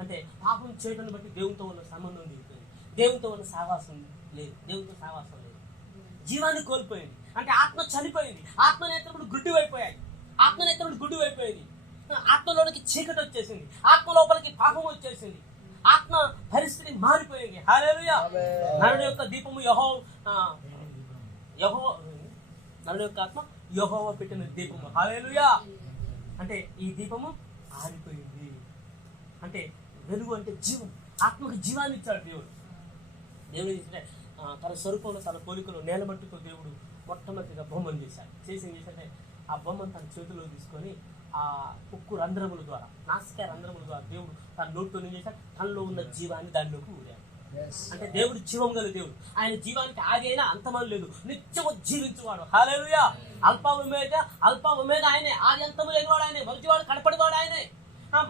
అంటే పాపం చేయడాన్ని బట్టి దేవునితో ఉన్న సంబంధం దిగుతుంది. దేవునితో ఉన్న సావాసం లేదు. దేవునితో సావాసం లేదు. జీవాన్ని కోల్పోయింది. అంటే ఆత్మ చనిపోయింది. ఆత్మనేత్రములు గుడ్డివైపోయాయి. ఆత్మనేత్రములు గుడ్డివైపోయింది. ఆత్మలోనికి చీకటి వచ్చేసింది. ఆత్మ లోపలికి పాపం వచ్చేసింది. ఆత్మ పరిస్థితి మారిపోయింది. హల్లెలూయా. నరుని యొక్క దీపము నరుని యొక్క ఆత్మ యెహోవా పెట్టిన దీపము. హల్లెలూయా. అంటే ఈ దీపము ఆరిపోయింది. అంటే వెలుగు అంటే జీవం. ఆత్మకు జీవాన్ని ఇచ్చాడు దేవుడు. దేవుడు తన స్వరూపంలో, తన పోలికలో, నేలమట్టుతో దేవుడు మొట్టమొదటిగా బొమ్మను చేశాడు. చేసి ఏం చేశాడంటే ఆ బొమ్మను తన చేతిలో తీసుకొని ఆ ఉక్కు రంధ్రముల ద్వారా, నాసికా రంధ్రముల ద్వారా దేవుడు తన నోటితో ఏం చేశాడు? తనలో ఉన్న జీవాన్ని దానిలోకి ఊరాడు. అంటే దేవుడు జీవం గల దేవుడు. ఆయన జీవానికి ఆది అయినా అంతమని లేదు. నిత్యము జీవించేవాడు. హల్లెలూయా. అల్ప ఒమేగా ఆయనే. ఆది అంతము లేనివాడు ఆయనే. మొదటివాడు కనపడివాడు ఆయనే.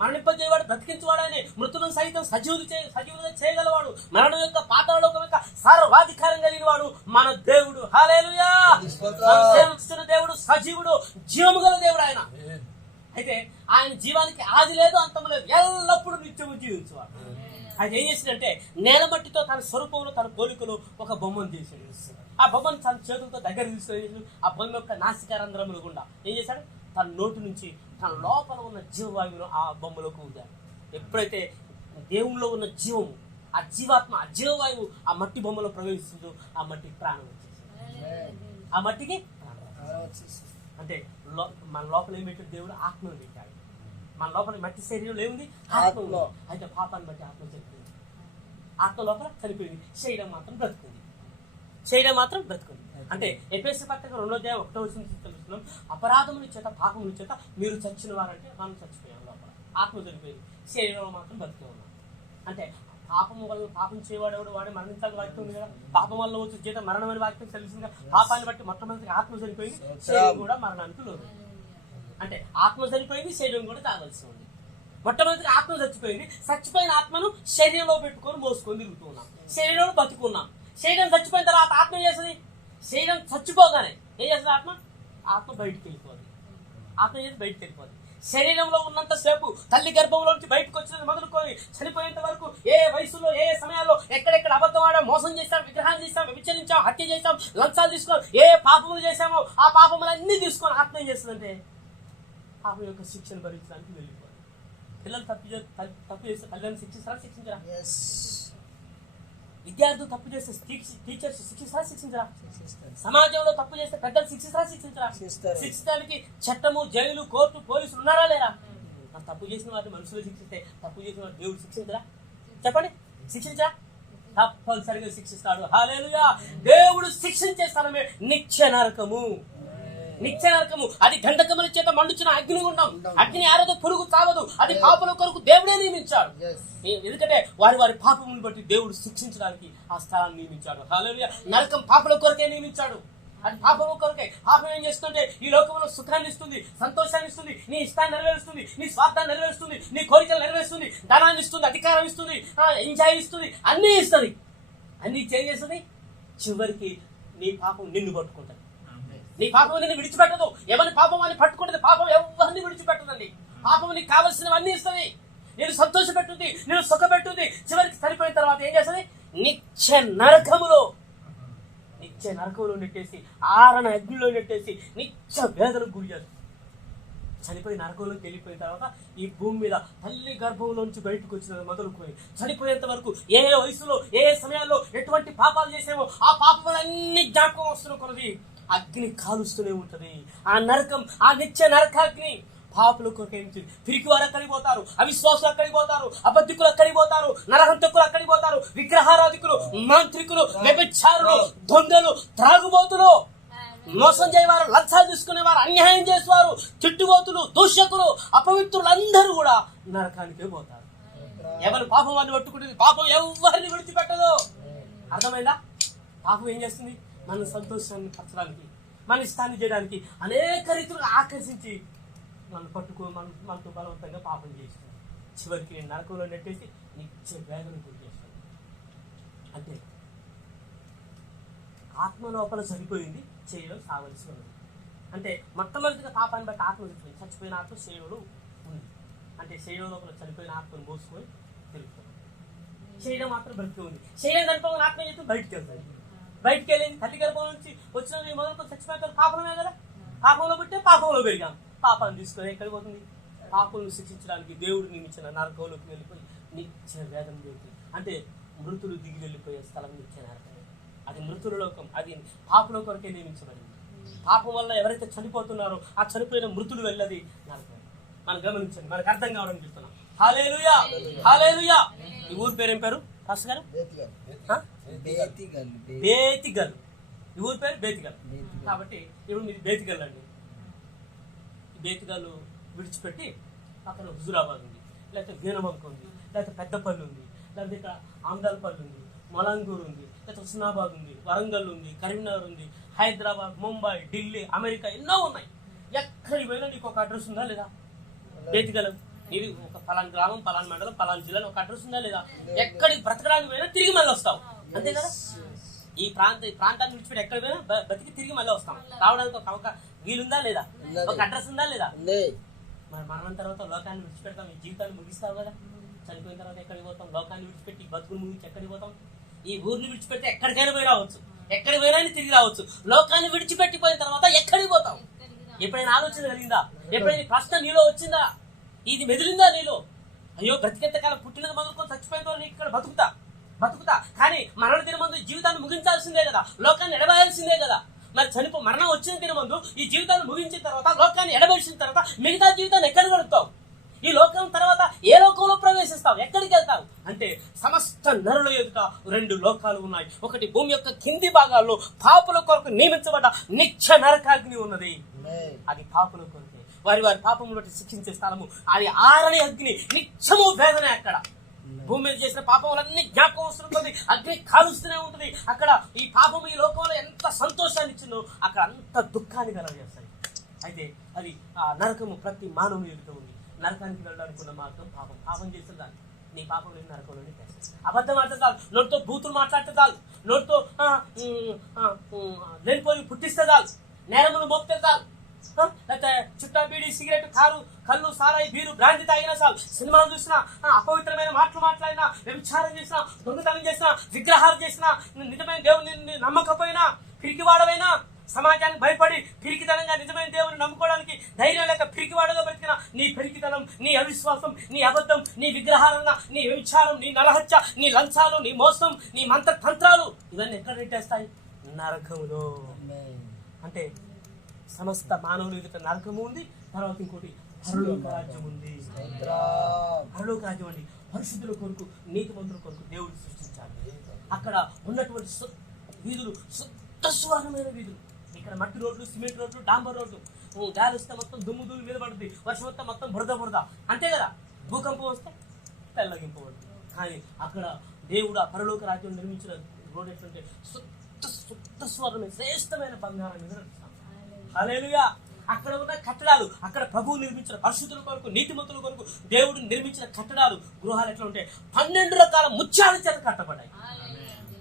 మరణింపజేయవాడు, బ్రతికించేవాడు ఆయనే. మృతులను సైతం సజీవులుగా చేయగలవాడు. మరణం యొక్క పాతాళలోకం యొక్క సర్వాధికారం కలిగిన వాడు మన దేవుడు. హల్లెలూయా. సేవిస్తున్న దేవుడు సజీవుడు, జీవము గల దేవుడు ఆయన. అయితే ఆయన జీవానికి ఆది లేదు, అంతము లేదు. ఎల్లప్పుడూ నిత్యము జీవించేవాడు. ఆయన ఏం చేసిందంటే నేలమట్టితో తన స్వరూపంలో, తన పోలికలో ఒక బొమ్మను చేశాడు. ఆ బొమ్మను తన చేతులతో దగ్గర తీసుకొని ఆ బొమ్మ యొక్క నాసికా రంధ్రములు గుండా ఏం చేశాడు? తన నోటి నుంచి తన లోపల ఉన్న జీవవాయువును ఆ బొమ్మలోకి ఊదాడు. ఎప్పుడైతే దేవుల్లో ఉన్న జీవము, ఆ జీవాత్మ, ఆ జీవవాయువు ఆ మట్టి బొమ్మలో ప్రవేశిస్తుందో ఆ మట్టికి ప్రాణం వచ్చేసింది. ఆ మట్టికి ప్రాణం వచ్చేసింది. అంటే మన లోపల ఏం పెట్టాడు? దేవుడు ఆత్మను పెట్టాడు. మన లోపల మట్టి శరీరంలో ఏముంది? ఆత్మలో. అయితే పాపాన్ని బట్టి ఆత్మ చనిపోయింది. ఆత్మ లోపల చనిపోయింది, శరీరం మాత్రం బ్రతుకుంది. చేయడం మాత్రం బ్రతుకుంది. అంటే ఎఫెసీ పత్రిక 2:1 తెలుస్తున్నాం, అపరాధముల చేత పాపముల చేత మీరు చచ్చిన వారంటే మనం చచ్చిపోయాం, లోపల ఆత్మ చనిపోయింది, శరీరంలో మాత్రం బతికే ఉన్నాం. అంటే పాపము వల్ల పాపం చేయవాడు ఎవడు వాడే మరణించాలని వాక్యం ఉంది కదా, పాపం వల్ల వచ్చే జీతం మరణం అనే వాక్యం తెలిసిందిగా. పాపాన్ని బట్టి మొట్టమొదటి ఆత్మ చనిపోయింది, శరీరం కూడా మరణానికి లోను. అంటే ఆత్మ చనిపోయింది, శరీరం కూడా కావాల్సి ఉంది. మొట్టమొదటిగా ఆత్మ చచ్చిపోయింది, చచ్చిపోయిన ఆత్మను శరీరంలో పెట్టుకొని మోసుకొని తిరుగుతున్నాం, శరీరంలో బతుకున్నాం. శరీరం చచ్చిపోయిన తర్వాత ఆత్మ ఏం చేస్తుంది? శరీరం చచ్చిపోగానే ఏం చేస్తుంది? ఆత్మ బయటికి వెళ్ళిపోతుంది. ఆత్మ చేసి బయటికి వెళ్ళిపోతుంది. శరీరంలో ఉన్నంత సేపు తల్లి గర్భంలో నుంచి బయటకు వచ్చినది మొదలుకొని చనిపోయేంత వరకు ఏ వయసులో ఏ సమయాల్లో ఎక్కడెక్కడ అబద్ధం ఆడాం, మోసం చేశాం, విగ్రహాలు చేశాం, విచరించాం, హత్య చేశాం, లంచాలు తీసుకున్నాం, ఏ పాపములు చేశామో ఆ పాపములన్నీ తీసుకొని ఆత్మ ఏం చేస్తుందంటే పాపం యొక్క శిక్షను భరించడానికి వెళ్ళిపోతుంది. పిల్లలు తప్పు చేస్తే తల్లిని శిక్షిస్తారా? శిక్షించరా? విద్యార్థులు తప్పు చేస్తే టీచర్స్ శిక్షించరా? సమాజంలో తప్పు చేస్తే పెద్దలు శిక్షించరా? శిక్షించడానికి చట్టము, జైలు, కోర్టు, పోలీసులు ఉన్నారా లేరా? తప్పు చేసిన వారిని మనుషులు శిక్షిస్తే తప్పు చేసిన వారిని దేవుడు శిక్షించరా? చెప్పండి, శిక్షించరా? తప్పనిసరిగా శిక్షిస్తాడు. హల్లెలూయా! దేవుడు శిక్షించే స్థలమే నిత్య నరకము. నిత్య నరకము అది గంధకముల చేత మండుచున్న అగ్నిగుండం. అగ్ని ఆరదు, పురుగు చావదు. అది పాపల కొరకు దేవుడే నియమించాడు. ఎందుకంటే వారి పాపములను బట్టి దేవుడు శిక్షించడానికి ఆ స్థలాన్ని నియమించాడు. హల్లెలూయా! నరకం పాపల కొరకే నియమించాడు. అది పాపము కొరకే. పాపం ఏం చేస్తుంటే ఈ లోకంలో సుఖాన్ని ఇస్తుంది, సంతోషాన్ని ఇస్తుంది, నీ ఇష్టాన్ని నెరవేరుస్తుంది, నీ స్వార్థాన్ని నెరవేరుస్తుంది, నీ కోరికలు నెరవేరుస్తుంది, ధనాన్ని ఇస్తుంది, అధికారం ఇస్తుంది, ఎంజాయ్ ఇస్తుంది, అన్నీ ఇస్తుంది. అన్ని చేస్తుంది. చివరికి నీ పాపం నిన్ను పట్టుకుంటుంది. నీ పాపం నిన్ను విడిచిపెట్టదు. ఎవరి పాపం అని పట్టుకుంటుంది, పాపం ఎవరిని విడిచిపెట్టదండి. పాపం నీకు కావలసినవన్నీ ఇస్తుంది, నేను సంతోషపెట్టుంది, నేను సుఖపెట్టుంది. చివరికి చనిపోయిన తర్వాత ఏం చేస్తుంది? నిత్య నరకములో నెట్టేసి, ఆరణ అగ్నిలో నెట్టేసి నిత్య వేదనకు గురి చేస్తుంది. చనిపోయి నరకంలోకి వెళ్ళిపోయిన తర్వాత ఈ భూమి మీద తల్లి గర్భంలోంచి బయటకు వచ్చిన మొదలుకొని చనిపోయేంత వరకు ఏ వయసులో ఏ సమయాల్లో ఎటువంటి పాపాలు చేసామో ఆ పాపాలన్నీ జ్ఞాపకం వస్తున్న కొలది అగ్ని కాలుస్తూనే ఉంటది. ఆ నరకం, ఆ నిత్య నరకాగ్ని పాపుల కొరకేంటి? పిరికి వారు అక్కడికి పోతారు, అవిశ్వాసులు అక్కడికి పోతారు, అబద్ధికులు అక్కడికి పోతారు, నరహంతకులు అక్కడికి పోతారు, విగ్రహారాధికులు, మాంత్రికులు, వ్యభిచారులు, దొంగలు, త్రాగుబోతులు, మోసం చేయవారు, లంచాలు తీసుకునేవారు, అన్యాయం చేసేవారు, చిట్టుబోతులు, దూషకులు, అపవిత్రులు అందరూ కూడా నరకానికే పోతారు. ఎవరు పాపం వారిని పట్టుకుంటుంది, పాపం ఎవరిని విడిచిపెట్టదు. అర్థమైందా? పాపం ఏం చేస్తుంది? మన సంతోషాన్ని పరచడానికి, మన ఇష్టాన్ని చేయడానికి అనేక రీతులు ఆకర్షించి మనం మనతో బలవంతంగా పాపం చేస్తాం. చివరికి నరకంలో నెట్టేసి నిత్య వేదన గురి చేస్తాం. అంటే ఆత్మ లోపల చనిపోయింది, శరీరం సావలసి ఉన్నది. అంటే మొట్టమొదటిగా పాపాన్ని బట్టి ఆత్మ చనిపోయింది, చచ్చిపోయిన ఆత్మ శరీరంలో ఉంది. అంటే శరీరం లోపల చనిపోయిన ఆత్మను మోసుకొని తెలుపుతుంది. శరీరం మాత్రం బ్రతికి ఉంది. శరీరం చనిపోయిన ఆత్మ చేస్తే బయటికి వెళ్తుంది. బయటికి వెళ్ళింది తల్లి గర్భం నుంచి వచ్చిన మొదలుకొని చచ్చిపోయిన పాపమే కదా. పాపంలో పుట్టే పాపంలో పెరిగాం. పాపాన్ని తీసుకొని ఎక్కడికి పోతుంది? పాపలను శిక్షించడానికి దేవుడు నియమించిన నరకంలోకి వెళ్ళిపోయి నిత్య వేదన జరుగుతుంది. అంటే మృతులు దిగి వెళ్ళిపోయే స్థలం నిత్య నరకం. అది మృతుల లోకం, అది పాపల కొరకే నియమించబడింది. పాపం వల్ల ఎవరైతే చనిపోతున్నారో ఆ చనిపోయిన మృతులు వెళ్ళది నరకం. మనం గమనించండి, మనకు అర్థం కావడానికి చెప్తున్నాం. హల్లెలూయా, హల్లెలూయా. ఈ ఊరు పేరు ఏం పేరు పాస్టర్ గారు? బేతిగల్. ఈ ఊరి పేరు బేతిగల్. కాబట్టి ఇప్పుడు మీది బేతిగల్ అండి. బేతిగల్ విడిచిపెట్టి అక్కడ హుజురాబాద్ ఉంది, లేకపోతే వీరమంక ఉంది, లేకపోతే పెద్దపల్లి ఉంది, లేకపోతే ఇక్కడ ఆమ్దాల్పల్లి ఉంది, మలంగూరు ఉంది, లేకపోతే హుస్నాబాద్ ఉంది, వరంగల్ ఉంది, కరీంనగర్ ఉంది, హైదరాబాద్, ముంబై, ఢిల్లీ, అమెరికా ఎన్నో ఉన్నాయి. ఎక్కడికి పోయినా నీకు ఒక అడ్రస్ ఉందా లేదా? బేతిగల్ ఇది ఒక పలానా గ్రామం, పలానా మండలం, పలానా జిల్లాలో ఒక అడ్రస్ ఉందా లేదా? ఎక్కడికి బ్రతకడానికి పోయినా తిరిగి మళ్ళీ వస్తావు, అంతే కదా. ఈ ప్రాంతాన్ని విడిచిపెట్టి ఎక్కడ పోయినా బతికి తిరిగి మళ్ళీ వస్తాం. రావడానికి ఒక వీలుందా లేదా? ఒక అడ్రస్ ఉందా లేదా? మరి మరణం తర్వాత లోకాన్ని విడిచిపెడతాం, ఈ జీవితాన్ని ముగిస్తావు కదా. చనిపోయిన తర్వాత ఎక్కడికి పోతాం? లోకాన్ని విడిచిపెట్టి బతుకులు ముగించి ఎక్కడికి పోతాం? ఈ ఊరిని విడిచిపెడితే ఎక్కడికైనా పోయి రావచ్చు, ఎక్కడికి పోయినా తిరిగి రావచ్చు. లోకాన్ని విడిచిపెట్టిపోయిన తర్వాత ఎక్కడికి పోతాం? ఎప్పుడైనా ఆలోచన కలిగిందా? ఎప్పుడైనా ప్రశ్న నీలో వచ్చిందా? ఇది మెదిలిందా నీలో? అయ్యో బ్రతికెంత కాలం పుట్టినది మొదలుకొని చచ్చిపోయిన నీకు ఇక్కడ బతుకుతా కానీ మరణ దిన ముందు జీవితాన్ని ముగించాల్సిందే కదా, లోకాన్ని ఎడబాయాల్సిందే కదా. మరి మరణం వచ్చిన దిన ముందు ఈ జీవితాన్ని ముగించిన తర్వాత, లోకాన్ని ఎడబెట్టిన తర్వాత మిగతా జీవితాన్ని ఎక్కడ గడుపుతావు? ఈ లోకం తర్వాత ఏ లోకంలో ప్రవేశిస్తావు? ఎక్కడికి వెళ్తావు అంటే సమస్త నరుల ఎదుట రెండు లోకాలు ఉన్నాయి. ఒకటి భూమి యొక్క కింది భాగాల్లో పాపుల కొరకు నియమించబడ్డ నిత్య నరకాగ్ని ఉన్నది. అది పాపుల కొరకే, వారి వారి పాపములు బట్టి శిక్షించే స్థలము. అది ఆరని అగ్ని, నిత్యము వేదన. అక్కడ భూమి మీద చేసిన పాపములన్నీ జ్ఞాపకం వస్తుంది, అగ్ని కాలుస్తూనే ఉంటుంది. అక్కడ ఈ పాపం ఈ లోకంలో ఎంత సంతోషాన్ని ఇచ్చిందో అక్కడ అంత దుఃఖాన్ని కలగజేస్తాయి. అయితే అది ఆ నరకము ప్రతి మానవుని ఎదుట ఉంది. నరకానికి వెళ్ళడానికి ఉన్న మార్గం పాపం. పాపం చేస్తే చాలు, నీ పాపం లేని నరకంలోనే చేస్తాయి. అబద్ధం ఆడితే చాలు, నోటితో బూతులు మాట్లాడితే చాలు, నోటితో లేనిపోయి పుట్టిస్తే చాలు, నేరములు మోపితే చాలు, లేకపోతే చుట్టా బీడి సిగరెట్ కళ్ళు సారాయి బీరు బ్రాంతి తాగినా చాలు, సినిమాలు చూసినా, అపవిత్రమైన మాటలు మాట్లాడినా, వ్యభిచారం చేసినా, దొంగతనం చేసినా, విగ్రహాలు చేసినా, నిజమైన దేవుని నమ్మకపోయినా, పిరికివాడవైనా, సమాజానికి భయపడి పిరికితనంగా నిజమైన దేవుని నమ్ముకోవడానికి ధైర్యం లేక పిరికివాడుగా బ్రతికిన నీ పిరికితనం, నీ అవిశ్వాసం, నీ అబద్ధం, నీ విగ్రహాలన్న, నీ వ్యభిచారం, నీ నరహత్య, నీ లంచాలు, నీ మోసం, నీ మంత్ర తంత్రాలు ఇవన్నీ ఎక్కడ నెట్టేస్తాయి? నరకములో. అంటే సమస్త మానవులు ఎదుట నరకము ఉంది. తర్వాత ఇంకోటి పరలోక రాజ్యం ఉంది. పరలోక రాజ్యం అండి పరిశుద్ధుల కొరకు, నీతిమంతుల కొరకు దేవుడు సృష్టించాలి. అక్కడ ఉన్నటువంటి వీధులు శుద్ధస్వరమైన వీధులు. ఇక్కడ మట్టి రోడ్లు, సిమెంట్ రోడ్లు, డాంబర్ రోడ్లు, గాలి వస్తే మొత్తం దుమ్ము దుమ్ము మీద పడుతుంది, వర్షం వస్తే మొత్తం బురద. అంతే కదా, భూకంపం వస్తే తెల్లగింపబడుతుంది. కానీ అక్కడ దేవుడు ఆ పరలోక రాజ్యం నిర్మించిన రోడ్ ఎట్లంటే శుద్ధ స్వరమైన శ్రేష్టమైన బంగారం మీద నడుస్తాం. హల్లెలూయా. అక్కడ ఉన్న కట్టడాలు, అక్కడ ప్రభువు నిర్మించిన పరిశుద్ధుల కొరకు, నీతిమంతుల కొరకు దేవుడు నిర్మించిన కట్టడాలు, గృహాలు ఎట్లా ఉంటాయి? 12 రకాల ముత్యాల చేత కట్టబడ్డాయి.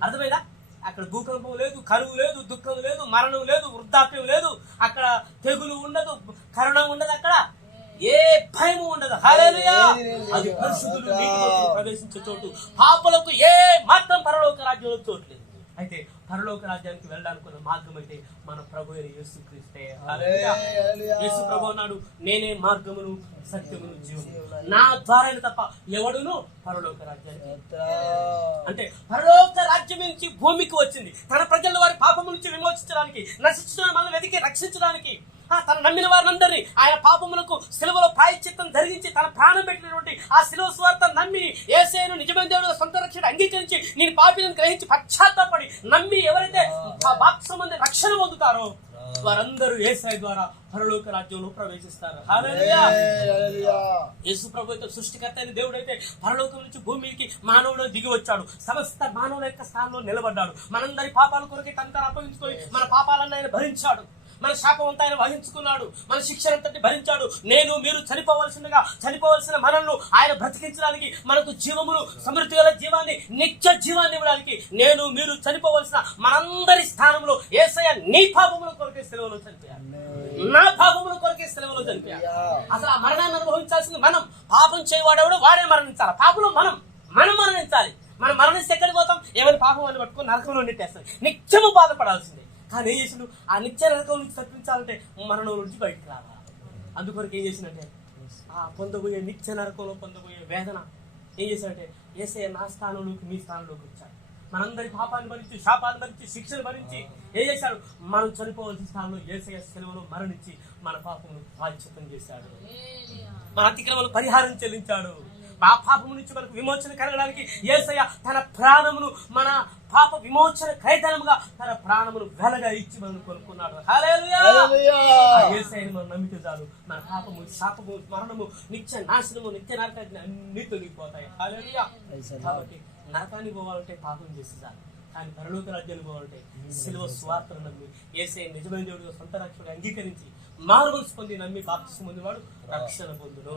అర్థమైందా? అక్కడ భూకంపం లేదు, కరువు లేదు, దుఃఖం లేదు, మరణం లేదు, వృద్ధాప్యం లేదు, అక్కడ తెగులు ఉండదు, కరుణ ఉండదు, అక్కడ ఏ భయము ఉండదు. హల్లెలూయా. అది పరిశుద్ధులు నీతిమంతులు ప్రవేశించే చోటు. పాపులకు ఏ మాత్రం పరలోక రాజ్యంలో చోటు లేదు. అయితే పరలోక రాజ్యానికి వెళ్ళడానికి ఉన్న మార్గం అయితే మన ప్రభు అయిన యేసుక్రీస్తే. హల్లెలూయా. యేసు ప్రభు అన్నాడు, నేనే మార్గమును సత్యమును జీవమును, నా ద్వారానే తప్ప ఎవడును పరలోక రాజ్యానికి. అంటే పరలోక రాజ్యం నుంచి భూమికి వచ్చింది తన ప్రజల వారి పాపము నుంచి విమోచించడానికి, నశించిన మనల్ని వెతికి రక్షించడానికి, తన నమ్మిన వారినందరినీ ఆయన పాపములకు సిలువలో ప్రాయశ్చిత్తం జరిగించి తన ప్రాణం పెట్టినటువంటి ఆ సిలువ స్వార్థ నమ్మి యేసయ్యను నిజమైన దేవుడు సొంత రక్షణ అంగీకరించి నేను పాపిని గ్రహించి పశ్చాత్తాపడి నమ్మి ఎవరైతే బాప్తిస్మం రక్షణ పొందుతారో వారందరూ యేసయ్య ద్వారా పరలోక రాజ్యంలో ప్రవేశిస్తారు. హల్లెలూయా. యేసు ప్రభు అయితే సృష్టికర్త అయిన దేవుడు అయితే పరలోకం నుంచి భూమికి మానవుడు దిగి వచ్చాడు. సమస్త మానవుల యొక్క స్థానంలో నిలబడ్డాడు. మనందరి పాపాల కొరకే తనను అప్పగించుకొని మన పాపాలను ఆయన భరించాడు. మన శాపం అంతా ఆయన వహించుకున్నాడు. మన శిక్షనంతటి భరించాడు. నేను మీరు చనిపోవలసిన మనల్ని ఆయన బ్రతికించడానికి, మనకు జీవమును, సమృద్ధి గల జీవాన్ని, నిత్య జీవాన్ని ఇవ్వడానికి నేను మీరు చనిపోవలసిన మనందరి స్థానంలో యేసయ్య నీ పాపముల కొరకే సెలవులో చనిపోయాడు, నా పాపముల కొరకే సెలవులో చనిపోయాడు. అసలు ఆ మరణాన్ని అనుభవించాల్సింది మనం. పాపం చేయవాడేవాడు వాడే మరణించాలి. పాపంలో మనం మరణించాలి. మనం మరణిస్తే ఎక్కడికి పోతాం? ఏమైనా పాపం అని పట్టుకొని నరకంలో నెట్టేస్తాం. నిత్యము బాధపడాల్సిందే. కానీ ఏం చేసిండు? ఆ నిత్య నరకం నుంచి తప్పించాలంటే మరణం నుంచి బయటకు రావాలి. అందుకొరకు ఏం చేసినట్టే ఆ పొందబోయే నిత్య నరకంలో పొందబోయే వేదన ఏం చేశాడంటే యేసయ్య నా స్థానంలోకి మీ స్థానంలోకి వచ్చాడు. మనందరి పాపాన్ని భరించి, శాపాన్ని భరించి, శిక్షను భరించి ఏం చేశాడు? మనం చనిపోవాల్సిన స్థానంలో యేసయ్య సెలవులో మరణించి మన పాపమును ప్రాయశ్చిత్తం చేశాడు. మన అతిక్రమను పరిహారం చెల్లించాడు. ఆ పాపము నుంచి మనకు విమోచన కలగడానికి యేసయ్య తన ప్రాణమును మన పాప విమోచన ఖైదనముగా తన ప్రాణమును వెలగా ఇచ్చి మనం కొనుక్కున్నాడు. హల్లెలూయా. యేసయ్యను మనం నమ్మితే చాలు మన పాపము, శాపము, మరణము, నిత్య నాశనము, నిత్య నరకాన్ని అన్ని తొలగిపోతాయి. హల్లెలూయా. కాబట్టి నరకానికి పోవాలంటే పాపం చేసి చాలు. కానీ పరలోక రాజ్యానికి పోవాలంటే సిలువ సువార్తను నమ్మి యేసయ్య నిజమైన దేవుడిగా సొంత రక్షకుడు అంగీకరించి మారుమనసు పొంది నమ్మి బాప్తిస్మం పొందేవాడు రక్షణ పొందును.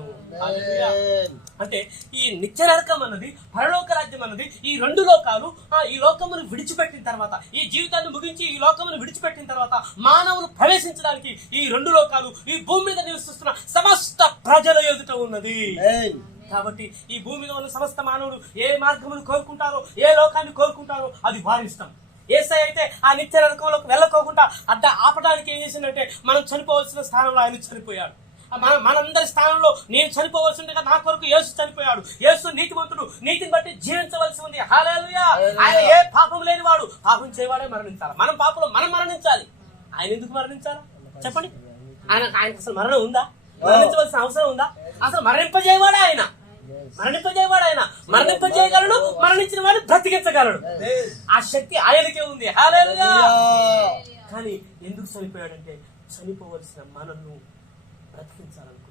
అంటే ఈ నిత్య నరకం అన్నది, పరలోక రాజ్యం అన్నది, ఈ రెండు లోకాలు ఈ లోకమును విడిచిపెట్టిన తర్వాత, ఈ జీవితాన్ని ముగించి ఈ లోకమును విడిచిపెట్టిన తర్వాత మానవులు ప్రవేశించడానికి ఈ రెండు లోకాలు ఈ భూమి మీద నివసిస్తున్న సమస్త ప్రజల ఎదుట ఉన్నది. కాబట్టి ఈ భూమి మీద ఉన్న సమస్త మానవులు ఏ మార్గమును కోరుకుంటారో, ఏ లోకాన్ని కోరుకుంటారో అది వారి ఇష్టం. యేసయ్య అయితే ఆ నిత్య నరకంలోకి వెళ్ళకోకుండా అడ్డ ఆపడానికి ఏం చేసిందంటే మనం చనిపోవలసిన స్థానంలో ఆయన చనిపోయాడు. మనందరి స్థానంలో నేను చనిపోవలసి ఉండగా నా కొరకు యేసు చనిపోయాడు. యేసు నీతిమంతుడు, నీతిని బట్టి జీవించవలసి ఉంది. హల్లెలూయా. ఆయన ఏ పాపం లేనివాడు, పాపం చేయవాడే మరణించాలి. మనం పాపంలో మనం మరణించాలి. ఆయన ఎందుకు మరణించాలి చెప్పండి? ఆయనకు అసలు మరణం ఉందా? మరణించవలసిన అవసరం ఉందా? అసలు మరణింపజేయవాడే ఆయన, మరణింపజేయవాడు ఆయన, మరణింపజేయగలడు, మరణించిన వాడిని బ్రతికించగలడు. ఆ శక్తి ఆయనకే ఉంది. హల్లెలూయా. కానీ ఎందుకు చనిపోయాడంటే చనిపోవలసిన మనల్ని బ్రతికించాలనుకున్నాడు,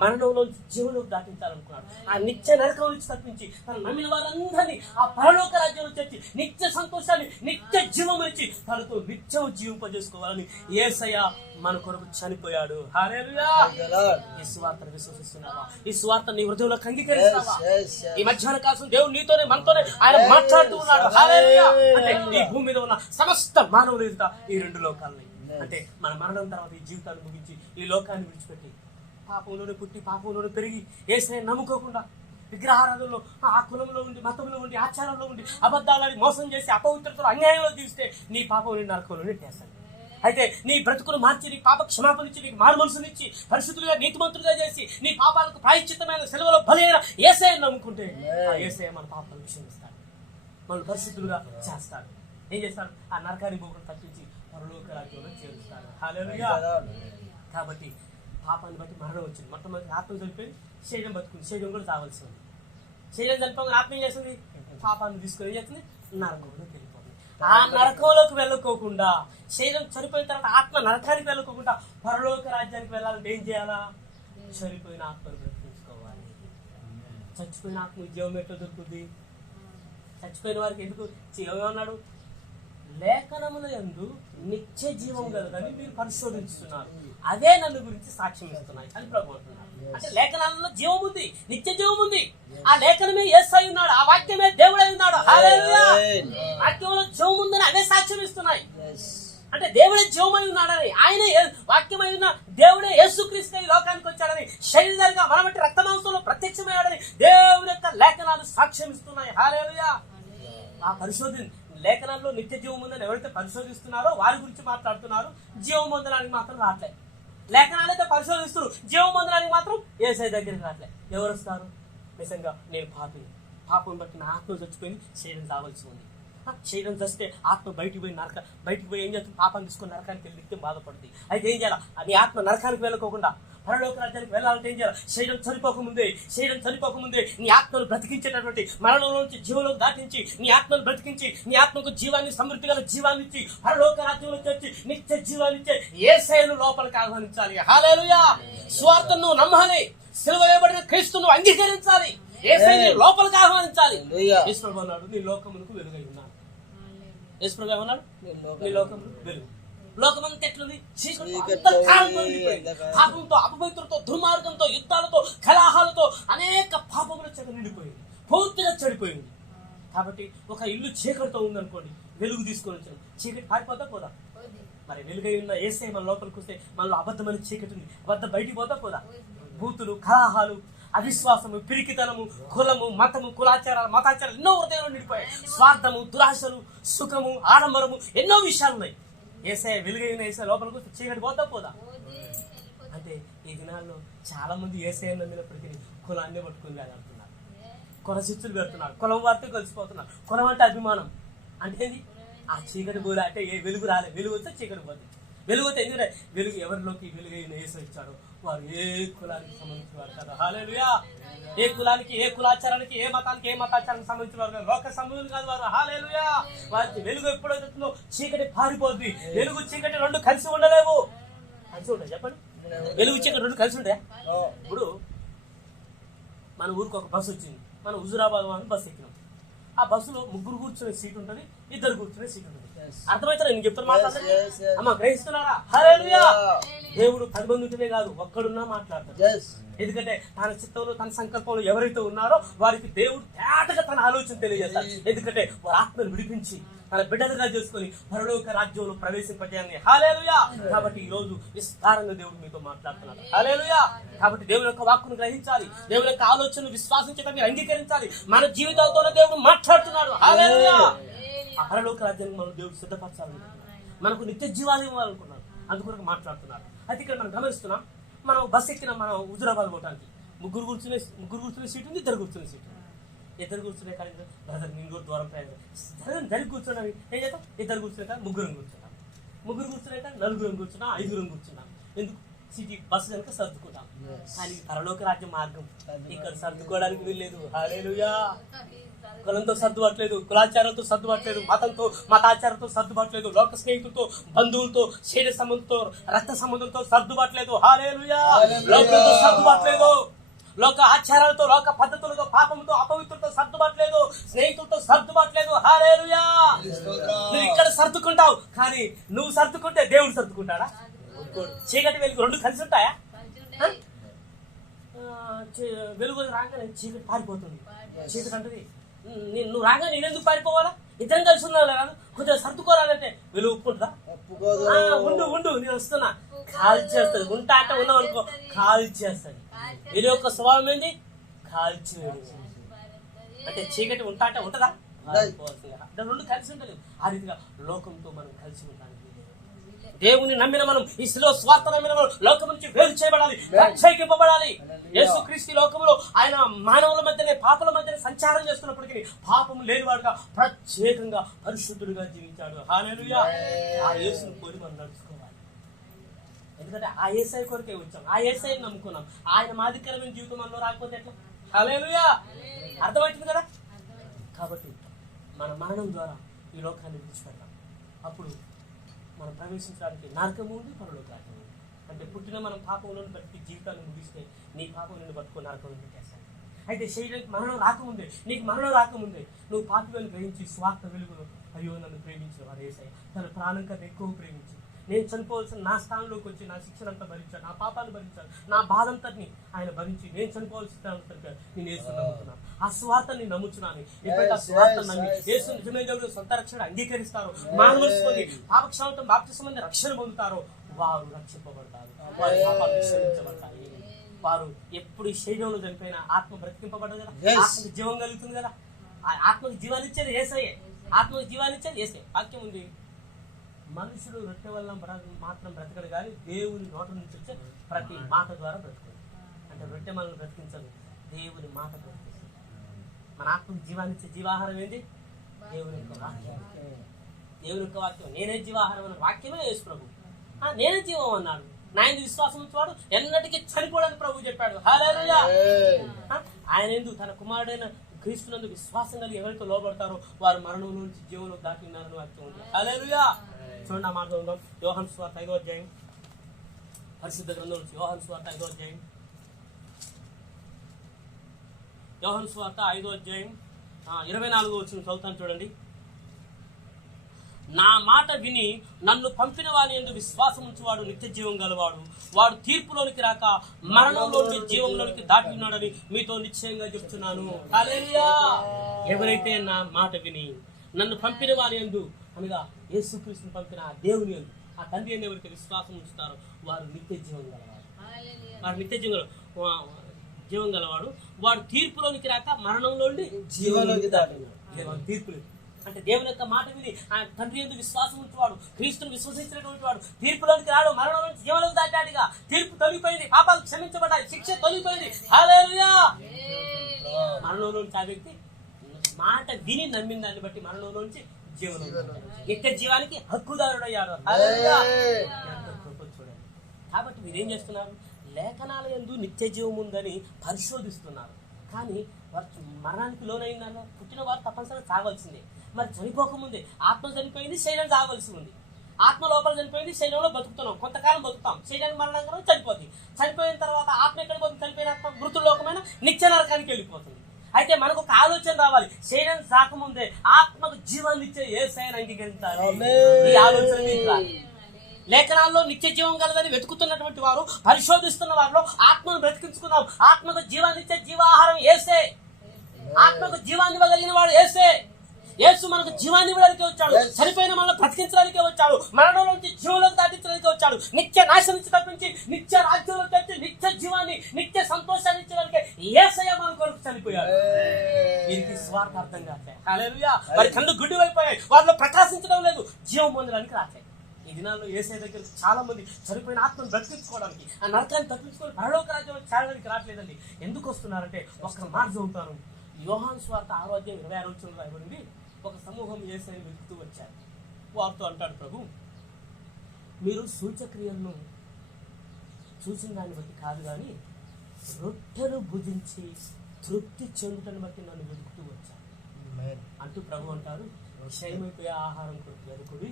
మరణంలో జీవులకు దాటించాలనుకున్నాడు. ఆ నిత్య నరకం నుంచి తప్పించి తన నమ్మిన వారందరినీ ఆ పరలోక రాజ్యంలో చేర్చి నిత్య సంతోషాన్ని, నిత్య జీవం ఇచ్చి తనతో నిత్యం జీవింపజేసుకోవాలని యేసయ్య మన కొరకు చనిపోయాడు. హల్లెలూయా. ఈ సువార్తను విశ్వసిస్తున్నావా? ఈ సువార్త నీ హృదయంలో అంగీకరిస్తావా? ఈ మధ్యాహ్న కాలం దేవుడు నీతోనే మనతోనే ఆయన మాట్లాడుతూ ఉన్నాడు. హల్లెలూయా. అంటే ఈ భూమి మీద ఉన్న సమస్త మానవులు ఎదుట ఈ రెండు లోకాలని, అంటే మన మరణం తర్వాత ఈ జీవితాన్ని ముగించి ఈ లోకాన్ని విడిచిపెట్టి పాపంలోనే పుట్టి పాపంలోనే పెరిగి యేసయ్యను నమ్ముకోకుండా విగ్రహారాధనలో, ఆ కులంలో ఉండి, మతంలో ఉండి, ఆచారంలో ఉండి అబద్ధాలని మోసం చేసి అపవిత్రతలో అన్యాయంలో తీస్తే నీ పాపం నీ నరకంలో నెట్టేస్తాను. అయితే నీ బ్రతుకును మార్చి నీ పాప క్షమాపణిచ్చి నీకు మారు మనసునిచ్చి పరిశుద్ధులుగా నీతిమంతులుగా చేసి నీ పాపాలకు ప్రాయశ్చిత్తమైన సెలవులో బలైన యేసయ్యను నమ్ముకుంటే ఆ యేసయ్య మన పాపాలను క్షమిస్తాడు, మన పరిశుద్ధులుగా చేస్తాడు. ఏం చేస్తాడు? ఆ నరకాన్ని పోకుండా తప్పించి పరలోక రాజ్యంలో చేరుస్తాడు. హల్లెలూయా. కాబట్టి పాపాన్ని బట్టి మరణం వచ్చింది. మొట్టమొదటి ఆత్మ చనిపోయి శరీరం బతుకుంది, శరీరం కూడా చావాల్సి ఉంది. శరీరం చనిపోయి ఆత్మ ఏం చేస్తుంది? పాపాన్ని తీసుకొని ఏం చేస్తుంది? నరకంలోకి వెళ్ళిపోతుంది. ఆ నరకంలోకి వెళ్ళకోకుండా, శరీరం చనిపోయిన తర్వాత ఆత్మ నరకానికి వెళ్ళకోకుండా పరలోక రాజ్యానికి వెళ్ళాలంటే ఏం చేయాలా? చనిపోయిన ఆత్మను బ్రతికించుకోవాలి. చచ్చిపోయిన ఆత్మ జీవం ఎట్లా దొరుకుతుంది? చచ్చిపోయిన వారికి ఎందుకు ఏమన్నాడు? లేఖనముల యందు నిత్య జీవం కలదని మీరు పరిశోధించుతున్నారు, అదే నన్ను గురించి సాక్ష్యం ఇస్తున్నాయి అని ప్రభు అంటున్నారు. అంటే లేఖనాలలో జీవం ఉంది, నిత్య జీవం ఉంది. ఆ లేఖనమే యేసయ్య ఉన్నాడు, ఆ వాక్యమే దేవుడై ఉన్నాడు. హల్లెలూయా. వాక్యంలో జీవం ఉందని అవే సాక్ష్యం ఇస్తున్నాయి. అంటే దేవుడే జీవమై ఉన్నాడని, ఆయనే వాక్యమై ఉన్న దేవుడే యేసుక్రీస్తు ఈ లోకానికి వచ్చాడని, శరీరంగా మన బట్టి రక్తమాంసంలో ప్రత్యక్షమయ్యాడని దేవుని యొక్క లేఖనాలు సాక్ష్యం ఇస్తున్నాయి. హల్లెలూయా. ఆ పరిశోధన లేఖనాల్లో నిత్య జీవం ఉందని ఎవరైతే పరిశోధిస్తున్నారో వారి గురించి మాట్లాడుతున్నారు. జీవం పొందడానికి మాత్రం రావట్లేదు. లేఖనాలైతే పరిశోధిస్తున్నారు, జీవం పొందడానికి మాత్రం యేసయ్య దగ్గరికి రావట్లేదు. ఎవరు వస్తారు? నిజంగా నేను పాపిని, పాపం బట్టి నా ఆత్మ చచ్చిపోయింది, శరీరం రావాల్సి ఉంది. శరీరం చస్తే ఆత్మ బయటికి పోయి ఏం చేస్తుంది? పాపం తీసుకొని నరకానికి వెళ్ళి నిత్యం బాధపడుతుంది. అయితే ఏం చేయాలి? నీ ఆత్మ నరకానికి వెళ్ళకోకుండా పరలోక రాజ్యానికి వెళ్ళాలంటే ఏం చేయాలి? శరీరం చనిపోకముందే నీ ఆత్మను బ్రతికించేటటువంటి, మరణంలో నుంచి జీవంలోకి దాటించి నీ ఆత్మను బ్రతికించి నీ ఆత్మకు జీవాన్ని, సమృద్ధి గల జీవాన్ని ఇచ్చి పరలోక రాజ్యంలో చేర్చి నిత్య జీవాన్ని ఇచ్చే యేసయ్యను లోపలికి ఆహ్వానించాలి. హల్లెలూయా. స్వార్థను నువ్వు నమ్మాలి, సిలువ వేయబడిన క్రీస్తును అంగీకరించాలి, యేసయ్యను లోపలికి ఆహ్వానించాలి. యేసు ప్రభువు అన్నాడు, నీ లోకమునకు వెలుగై ఉన్నాను. యేసు ప్రభువు ఏమన్నాడు? నీ లోకమునకు వెలుగు. లోకమంతా ఎట్లుంది? పాపంతో, అపవిత్రతో, దుర్మార్గంతో, యుద్ధాలతో, కలహాలతో, అనేక పాపముల చేత నిండిపోయింది, పూర్తిగా చెడిపోయింది. కాబట్టి ఒక ఇల్లు చీకటితో ఉందనుకోండి, వెలుగు తీసుకొని వచ్చాను, చీకటి పారిపోతా పోదా? మరి వెలుగై ఉన్న యేసయ్య మన లోపలికి వస్తే మనలో అబద్ధమైన చీకటి ఉంది, అబద్ధం బయటికి పోతా పోదా? బూతులు, కలహాలు, అవిశ్వాసము, పిరికితనము, కులము, మతము, కులాచారాలు, మతాచారాలు ఎన్నో హృదయంలో నిండిపోయాయి. స్వార్థము, దురాశలు, సుఖము, ఆడంబరము, ఎన్నో విషయాలు ఉన్నాయి. యేసయ్య వెలుగైన యేసయ్య లోపలికి వస్తే చీకటి పోతా పోదా? అంటే ఈ దినాల్లో చాలా మంది యేసయ్య నమ్మినప్పటికీ కులాన్ని పట్టుకుని వేలాడుతున్నారు, కుల శిక్షలు పెడుతున్నారు, కులం వారితో కలిసిపోతున్నారు. కులం అంటే అభిమానం. అంటే ఏంది? ఆ చీకటి పోలే అంటే ఏ వెలుగు రాలే, వెలుగు వస్తే చీకటి పోతుంది. వెలుగు వస్తే ఎందుకంటే వెలుగు ఎవరిలోకి వెలుగైన యేసయ్య ఇచ్చాడో వారు ఏ కులానికి సంబంధించిన వారు కదా. హల్లెలూయా. ఏ కులానికి, ఏ కులాచారానికి, ఏ మతానికి, ఏ మతాచారానికి సంబంధించిన వారు కాదు, లోక సంబంధులు కాదు వారు. హల్లెలూయా. వారికి వెలుగు ఎప్పుడైతుందో చీకటి పారిపోద్ది. వెలుగు చీకటి రెండు కలిసి ఉండలేవు. కలిసి ఉంటాయి చెప్పండి? వెలుగు చీకటి రెండు కలిసి ఉంటాయా? ఇప్పుడు మన ఊరికి ఒక బస్సు వచ్చింది, మనం హుజురాబాద్ అని బస్సు ఎక్కినాం. ఆ బస్సులో ముగ్గురు కూర్చునే సీట్ ఉంటుంది, ఇద్దరు కూర్చునే సీట్ ఉంటుంది. అర్థమవుతారా నేను చెప్తాను? మాట్లాడండి అమ్మా, గ్రహిస్తున్నారా? హల్లెలూయా. దేవుడు 10 మంది ఉంటేనే కాదు, ఒక్కడున్నా మాట్లాడతాడు. ఎందుకంటే తన చిత్తంలో, తన సంకల్పంలో ఎవరైతే ఉన్నారో వారికి దేవుడు తేటగా తన ఆలోచన తెలియజేస్తాడు. ఎందుకంటే వారి ఆత్మను విడిపించి తన బిడ్డలుగా చేసుకుని పరలోక రాజ్యంలో ప్రవేశింపజేయాలని. హల్లెలూయా. కాబట్టి ఈ రోజు విస్తారంగా దేవుడు మీతో మాట్లాడుతున్నాడు. హల్లెలూయా. కాబట్టి దేవుని యొక్క వాక్కును గ్రహించాలి, దేవుని యొక్క ఆలోచనను విశ్వాసించడం మీరు అంగీకరించాలి. మన జీవితాలతోనే దేవుడు మాట్లాడుతున్నాడు. హల్లెలూయా. ఆ పరలోక రాజ్యాన్ని మనం దేవుడు సిద్ధపరచాలనుకుంటున్నాడు, మనకు నిత్య జీవాన్ని ఇవ్వాలనుకున్నాడు, అందుకొరకు మాట్లాడుతున్నాడు. అయితే ఇక్కడ మనం గమనిస్తున్నాం, మనం బస్సు ఎక్కిన మనం హుజురాబాద్ పోవడానికి ముగ్గురు కూర్చునే సీట్ ఉంది, ఇద్దరు కూర్చునే సీట్ ఉంది. ఇద్దరు కూర్చునే కానీ బ్రదర్ నేను కూడా దూరం ప్రయాణం జరిగి కూర్చోడానికి ఏం చేద్దాం? ఇద్దరు కూర్చునే కానీ ముగ్గురం కూర్చున్నాం, ముగ్గురు కూర్చునే కానీ నలుగురం కూర్చున్నాం, 5గురం కూర్చున్నాం. ఎందుకు? సిటీ బస్సు కనుక సర్దుకుంటాం. కానీ పరలోక రాజ్య మార్గం ఇక్కడ సర్దుకోవడానికి వీల్లేదు. హల్లెలూయా. కులంతో సర్దుబట్లేదు, కులాచారాలతో సర్దుబట్లేదు, మతాచారంతో సర్దుబట్లేదు, లోక స్నేహితులతో, బంధువులతో, శరీర సంబంధంతో, రక్త సంబంధంతో సర్దుబట్లేదు. హల్లెలూయా. లోకంతో సర్దుబట్లేదు, లోక ఆచారాలతో, లోక పద్ధతులతో, పాపంతో, అపవిత్రతో సర్దుబట్లేదు, స్నేహితులతో సర్దుబట్లేదు. హల్లెలూయా. నువ్వు ఇక్కడ సర్దుకుంటావు, కానీ నువ్వు సర్దుకుంటే దేవుడు సర్దుకుంటాడా? చీకటి వెలుగు రెండు కలిసి ఉంటాయా? వెలుగు రాగానే చీకటి పారిపోతుంది. చీకటి అంటది నువ్వు రాగానే నేనెందుకు పారిపోవాలా? ఇద్దరం కలిసి ఉన్నావు రాదు, కొంచెం సర్దుకోరాలంటే వెలుగు ఒప్పుకుంటుందా? ఉండు నేను వస్తున్నా, కాల్ చేస్తుంది. ఉంటా అంటే ఉన్నావు అనుకో, కాల్ చేస్తుంది. వెలుగు యొక్క స్వభావం ఏంటి? కాల్చి అంటే చీకటి ఉంటా అంటే ఉంటుందా? రెండు కలిసి ఉంటుంది. ఆ రీతిగా లోకంతో మనం కలిసి ఉంటాం. దేవుని నమ్మిన మనం, ఈ శిలువ స్వార్థ నమ్మిన మనం లోకం నుంచి వేరు చేయబడాలి, రక్షింపబడాలి. యేసుక్రీస్తు లోకంలో ఆయన మానవుల మధ్యనే, పాపల మధ్యనే సంచారం చేస్తున్నప్పటికీ పాపం లేనివాడుగా ప్రత్యేకంగా పరిశుద్ధుడిగా జీవించాడు. హల్లెలూయా. ఆ యేసుని కోరి మనం నడుచుకోవాలి. ఎందుకంటే ఆ యేసయ్య కొరకే వచ్చాం, ఆ యేసయ్యని నమ్ముకున్నాం. ఆయన మాదిరికరమైన జీవితం మనలో రాకపోతే ఎట్లా? హల్లెలూయా. అర్థమవుతుంది కదా? కాబట్టి మన మరణం ద్వారా ఈ లోకాన్ని విడిచిపెడతాం. అప్పుడు మనం ప్రవేశించడానికి నరకము ఉంది, పరలోక రాజ్యం ఉంది. అంటే పుట్టిన మనం పాపంలో బట్టి జీవితాన్ని ముగిస్తే నీ పాపం నుండి పట్టుకుని నరకం పెట్టేస్తాను. అయితే శరీరానికి మరణం రాకముందే, నీకు మరణం రాకముందే నువ్వు పాపిలను గ్రహించి స్వార్థ వెలుగులో అయ్యో నన్ను ప్రేమించిన వారు యేసయ్య తన ప్రాణం కన్నా ఎక్కువ ప్రేమించి నేను చనిపోవాల్సిన నా స్థానంలోకి వచ్చి నా శిక్షణంతా భరించాను, నా పాపాన్ని భరించాను, నా బాధంతటిని ఆయన భరించి నేను చనిపోవాల్సిన నేను యేసుని నమ్ముతున్నాను. ఆ స్వార్థని నమ్ముతున్నాను. ఎప్పుడైతే ఆ స్వార్థ నమ్మి యేసు నిజమైన దేవుడు సొంత రక్షణ అంగీకరిస్తారో, మానవల్సుకొని పాపక్షాంతం బాప్తిస్మం రక్షణ పొందుతారో వారు రక్షింపబడతారు, వారి పాపాలు క్షమించబడతాయి. వారు ఎప్పుడు శరీరంలో చనిపోయిన ఆత్మ బ్రతికింపబడదు కదా, ఆత్మకు జీవం కలుగుతుంది కదా. ఆత్మకు జీవాన్ని ఇచ్చేది యేసయ్యే, ఆత్మకు జీవాన్ని ఇచ్చేది యేసయ్య. వాక్యం ఉంది, మనుషుడు రొట్టె వల్ల మాత్రం బ్రతకడు కానీ దేవుని నోట నుంచి వచ్చే ప్రతి మాట ద్వారా బ్రతకడు. అంటే రొట్టె మనల్ని బ్రతికించదు, దేవుని మాట బ్రతికిస్తుంది. మన ఆత్మకు జీవాన్ని ఇచ్చే జీవాహారం ఏంటి? దేవుని యొక్క వాక్యం. దేవుని యొక్క వాక్యం. నేనే జీవాహారం అన్న వాక్యమే యేసు ప్రభు. నేనే జీవం అన్నాడు. నా యందు విశ్వాసం ఉంచేవాడు ఎన్నటికీ చనిపోవడానికి ప్రభు చెప్పాడు. హల్లెలూయా. ఆయన ఎందుకు తన కుమారుడైన క్రీస్తునందు విశ్వాసం కలిగి ఎవరైతే లోబడతారో వారు మరణం నుంచి జీవంలో దాటినారని వాక్యం ఉంది. హల్లెలూయా. చూడండి, ఆ మాట ఉందాం. యోహాను సువార్త 5వ అధ్యాయం, పరిశుద్ధ గ్రంథం నుంచి యోహాను సువార్త 5వ అధ్యాయం, యోహాను సువార్త 5వ అధ్యాయం 24వ వచనం చదువుతాను చూడండి. నా మాట విని నన్ను పంపిన వాని యందు విశ్వాసం ఉంచువాడు నిత్య జీవం గలవాడు, వాడు తీర్పులోనికి రాక మరణంలోని జీవంలోనికి దాటి ఉన్నాడని మీతో నిశ్చయంగా చెప్తున్నాను. హల్లెలూయా. ఎవరైతే నా మాట విని నన్ను పంపిన వాని యందు అనగా యేసుక్రీస్తుని పంపిన ఆ దేవుని యందు, ఆ తండ్రి యందు ఎవరైతే విశ్వాసం ఉంచుతారో వారు నిత్య జీవం గలవాడు. వాడు నిత్య జీవం గలవాడు, వాడు తీర్పులోనికి రాక మరణంలోని జీవంలోకి దాటినాడు. తీర్పులు అంటే దేవుని యొక్క మాట విని ఆయన తండ్రి యందు విశ్వాసం ఉంచేవాడు, క్రీస్తుని విశ్వసించినటువంటి వాడు తీర్పులోనికి రాడు, మరణంలోని జీవంలోకి దాటాడుగా. తీర్పు తొలగిపోయింది, పాపాలు క్షమించబడ్డాయి, శిక్ష తొలగిపోయింది. హల్లెలూయా. మరణంలోంచి ఆ వ్యక్తి మాట విని నమ్మిన దాన్ని బట్టి మరణంలోంచి జీవనం, నిత్య జీవానికి హక్కుదారుడయ్యాడు. హల్లెలూయా. చూడండి. కాబట్టి మీరేం చేస్తున్నారు? లేఖనాల యందు నిత్య జీవం ఉందని పరిశోధిస్తున్నారు. కానీ వారు మరణానికి లోనైనా పుట్టిన వారు తప్పనిసరిగా చావలసిందే. మరి చనిపోకముందే ఆత్మ చనిపోయింది, శరీరం చావలసి ఉంది. ఆత్మ లోపల చనిపోయింది, శరీరంలో బతుకుతున్నాం, కొంతకాలం బతుకుతాం. శరీరానికి మరణంగా చనిపోతుంది. చనిపోయిన తర్వాత ఆత్మ ఎక్కడికి పోతుంది? చనిపోయిన ఆత్మ మృతులోకమైన నిత్య నరకానికి వెళ్ళిపోతుంది. అయితే మనకు ఒక ఆలోచన రావాలి, శరీరం రాకముందే ఆత్మకు జీవాన్ని ఇచ్చే యేసయ్యను అంగీకరించాలి. ఈ ఆలోచన మీకు రావాలి. లేఖనాల్లో నిత్య జీవం కలదని వెతుకుతున్నటువంటి వారు, పరిశోధిస్తున్న వారిలో ఆత్మను బ్రతికించుకున్నాం. ఆత్మకు జీవాన్ని ఇచ్చే జీవాహారం యేసే. ఆత్మకు జీవాన్ని ఇవ్వగలిగిన వాడు యేసే. యేసు మనకు జీవాన్ని ఇవ్వడానికి వచ్చాడు, చనిపోయిన మనల్ని బ్రతికించడానికి వచ్చాడు, మరణం నుంచి జీవంలోకి దాటించడానికి వచ్చాడు. నిత్య నాశనం నుంచి తప్పించి నిత్య రాజ్యంలో తెచ్చి నిత్య జీవాన్ని, నిత్య సంతోషాన్ని ఇచ్చడానికి యేసయ్య మన కొరకు చనిపోయాడు. దీనికి స్వార్థార్థం కాదు. హల్లెలూయా. వారి కళ్ళు గుడ్డివైపోయాయి, వారిలో ప్రకాశించడం లేదు, జీవం పొందడానికి రాచాయి. ఈ దినాల్లో యేసయ్య దగ్గర చాలా మంది చనిపోయిన ఆత్మను బ్రతికించుకోవడానికి, ఆ నరకాన్ని తప్పించుకొని పరలోక రాజ్యంలో చేరడానికి రావట్లేదండి. ఎందుకు వస్తున్నారంటే ఒక్క మాట చదువుతాను. యోహాను సువార్త 6వ అధ్యాయం 26వ వచనంలో రాయబడింది. ఒక సమూహం యేసయ్యను వెతుకుతూ వచ్చారు. వారితో అంటాడు ప్రభు, మీరు సూచక్రియలను చూసిన దాన్ని బట్టి కాదు, కానీ రొట్టెలు భుజించి తృప్తి చెందుటని బట్టి నన్ను వెతుకుతూ వచ్చాను అంటూ ప్రభు అంటారు. క్షయమైపోయే ఆహారం కొరకు వెతుకుడి,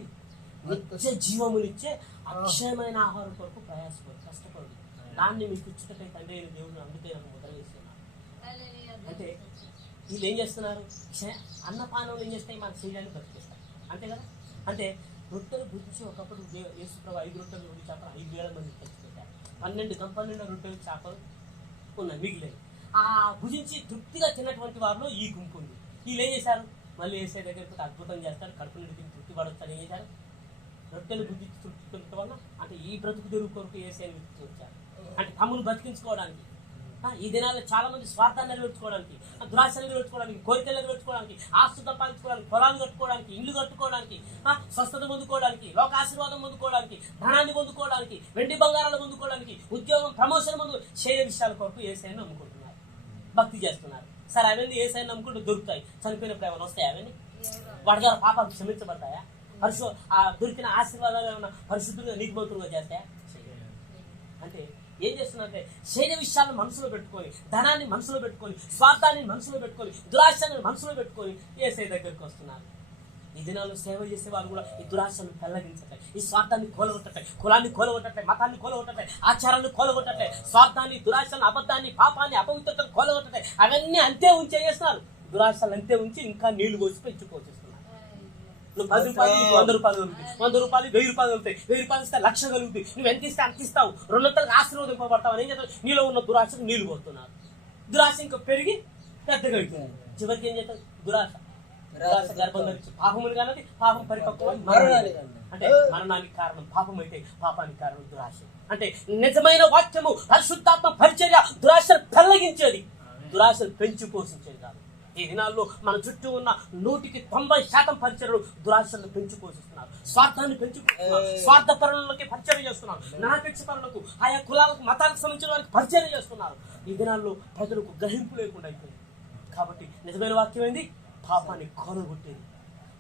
నిత్య జీవమునిచ్చే అక్షయమైన ఆహారం కొరకు ప్రయాసపడు, కష్టపడు, దాన్ని మీకు ఇచ్చుటకై తండ్రి అయిన దేవుడు అందుకే నాకు ముద్ర వేస్తున్నారు. అంటే వీళ్ళు ఏం చేస్తున్నారు? అన్నపానం ఏం చేస్తాయి? మన శరీరాన్ని బతికేస్తారు, అంతే కదా. అంటే రొట్టెలు భుజించి ఒకప్పుడు యేసుప్రభు 5 రొట్టెలు 2 చేపలు 5,000 మంది తెచ్చిపెట్టారు. 12 రొట్టెలు చేపలు ఉన్నాయి మిగిలినవి. ఆ భుజించి తృప్తిగా తిన్నటువంటి వారిలో ఈ గుంపు ఉంది. వీళ్ళు ఏం చేశారు? మళ్ళీ వేసే దగ్గరికి అద్భుతం చేస్తారు, కడుపు నిండి తిని తృప్తి పడొచ్చారు. ఏం చేశారు? రొట్టెలు భుజించి తృప్తి పొందడం వల్ల అంటే ఈ బ్రతుకు తెరువు కొరకు వేసే వచ్చారు, అంటే తమ్మును బతికించుకోవడానికి. ఈ దినాల్లో చాలా మంది స్వార్థాన్ని నెరవేర్చుకోవడానికి, దురాశలు నెరవేర్చుకోవడానికి, కోరికలు నెరవేర్చుకోవడానికి, ఆస్తులు సంపాదించుకోవడానికి, పొలాలు కట్టుకోవడానికి, ఇల్లు కట్టుకోవడానికి, స్వస్థత పొందుకోవడానికి, లోక ఆశీర్వాదం పొందుకోవడానికి, ధనాన్ని పొందుకోవడానికి, వెండి బంగారాలు పొందుకోవడానికి, ఉద్యోగం ప్రమోషన్ ముందు శరీర విషయాల కొరకు ఏసైని నమ్ముకుంటున్నారు, భక్తి చేస్తున్నారు. సరే అవన్నీ ఏసైని నమ్ముకుంటూ దొరుకుతాయి, చనిపోయినప్పుడు ఏమైనా వస్తాయి? అవన్నీ వాటి ద్వారా పాపాలు క్షమించబడతాయా? దొరికిన ఆశీర్వాదాలు ఏమైనా పరిశుద్ధంగా నీతిమంతులుగా చేస్తాయా? అంటే ఏం చేస్తున్నారంటే శరీర విషయాలను మనసులో పెట్టుకొని, ధనాన్ని మనసులో పెట్టుకొని, స్వార్థాన్ని మనసులో పెట్టుకొని, దురాశని మనసులో పెట్టుకొని యేసయ్య దగ్గరికి వస్తున్నారు. ఈ దినాల్లో సేవ చేసే వాళ్ళు కూడా ఈ దురాశను పెళ్లగించట్లే, ఈ స్వార్థాన్ని కోలగొట్టట్లే, కులాన్ని కోలగొట్టట్లే, మతాన్ని కోలగొట్టట్లే, ఆచారాన్ని కోలగొట్టట్లే, స్వార్థాన్ని, దురాశను, అబద్ధాన్ని, పాపాన్ని, అపవిత్రతను కోలగొట్టట్లే. అవన్నీ అంతే ఉంచి చేస్తున్నారు. దురాశలు అంతే ఉంచి ఇంకా నీళ్లు పోసి పెంచుకోవచ్చు. నువ్వు 10 రూపాయలు 100 రూపాయలు కలుగుతాయి, 100 రూపాయలు 1000 రూపాయలు కలుగుతాయి, 1000 రూపాయలు ఇస్తే 1,00,000 కలుగుతాయి. నువ్వు ఎంత ఇస్తే అంత ఇస్తావు, 200 ఆశీర్వదింపబడతావు. అని ఏం చేస్తావు? నీలో ఉన్న దురాశకు నీళ్లు పోతున్నారు. దురాశ ఇంకా పెరిగి పెద్దగా అవుతుంది. చివరికి ఏం చేస్తావు? దురాశ గర్భం ధరించి పాపములు కానది, పాపం పరిపక్వం అంటే మరణానికి కారణం పాపం అయితే పాపానికి కారణం దురాశ. అంటే నిజమైన వాక్యము పరిశుద్ధాత్మ పరిచర్య దురాశను పెళ్లగించేది, దురాశను పెంచి పోషించేది కాదు. ఈ దినాల్లో మన చుట్టూ ఉన్న 100% పరిచర్యలు దురాశలను పెంచి పోషిస్తున్నారు, స్వార్థాన్ని పెంచి స్వార్థ పరులకి పరిచర్య చేస్తున్నారు, నానపెక్ష పరులకు, ఆయా కులాలకు, మతాలకు సంబంధించిన వారికి పరిచర్య చేస్తున్నారు. ఈ దినాల్లో ప్రజలకు గ్రహింపు లేకుండా అయిపోయింది. కాబట్టి నిజమైన వాక్యం ఏంది? పాపాన్ని కోలగొట్టేది,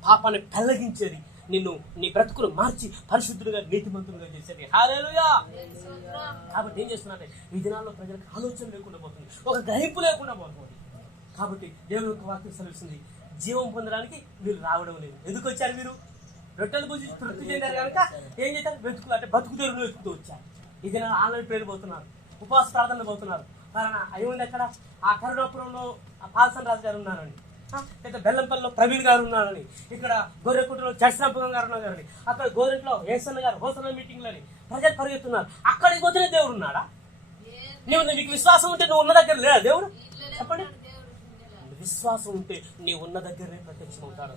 పాపాన్ని పెళ్లగించేది, నిన్ను నీ బ్రతుకును మార్చి పరిశుద్ధులుగా నీతిమంతులుగా చేసేది. హల్లెలూయా. కాబట్టి ఏం చేస్తున్నారంటే ఈ దినాల్లో ప్రజలకు ఆలోచన లేకుండా పోతుంది, ఒక గ్రహింపు లేకుండా పోతుంది. కాబట్టి దేవుని యొక్క వాక్యం సెలవుస్తుంది, జీవం పొందడానికి వీళ్ళు రావడం లేదు. ఎందుకు వచ్చారు? మీరు రొట్టెలు పూజి తృప్తి చెందారు కనుక ఏం చేశారు? వెతుకులు అంటే బతుకు తెరువులు వెతుకుతూ వచ్చారు. ఇది ఆన్లైన్ ప్రేరు పోతున్నారు, ఉపవాస ప్రార్థనలు పోతున్నారు. కారణం అయ్యింది ఎక్కడ? ఆ కరుణాపురంలో పాల్సన్ రాజు గారు ఉన్నారండి, లేదా బెల్లంపల్లిలో ప్రవీణ్ గారు ఉన్నారని, ఇక్కడ గోరెకుంటలో చర్చనాపురం గారు ఉన్నారని, అక్కడ గోరెంట్లో ఏసన్న గారు హోసన మీటింగ్లు అని ప్రజలు పరిగెత్తున్నారు. అక్కడికి పోతేనే దేవుడు ఉన్నాడా? నీకు విశ్వాసం ఉంటే నువ్వు ఉన్న దగ్గర లేడా దేవుడు? చెప్పండి. విశ్వాసం ఉంటే నీ ఉన్న దగ్గరనే ప్రత్యక్షమవుతాడు.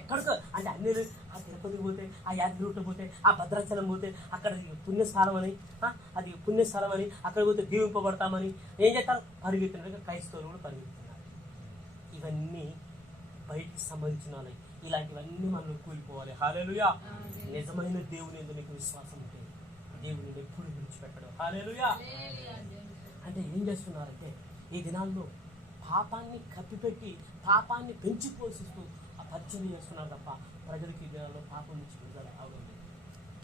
ఎక్కడికో అంటే అన్ని ఆ తిరుపతికి పోతే, ఆ యాదగిరి పోతే, ఆ భద్రాచలం పోతే అక్కడ పుణ్యస్థానం అని, అది పుణ్యస్థలం అని, అక్కడ పోతే దీవింపబడతామని ఏం చేస్తారు? పరిగెత్తినట్టుగా క్రైస్తవులు కూడా పరిగెత్తున్నారు. ఇవన్నీ బయటికి సంబంధించిన ఇలాంటివన్నీ మనం కూలిపోవాలి. హల్లెలూయా. నిజమైన దేవుని యందు నీకు విశ్వాసం ఉంటే దేవుని ఎప్పుడు విడిచిపెట్టడు. హల్లెలూయా. అంటే ఏం చేస్తున్నారంటే ఈ దినాల్లో పాపాన్ని కప్పిపెట్టి, పాపాన్ని పెంచి పోషిస్తూ ఆ పరిచయం చేస్తున్నారు తప్ప ప్రజలకి ఈ దినాల్లో పాపం నుంచి విడుదల అవడం లేదు.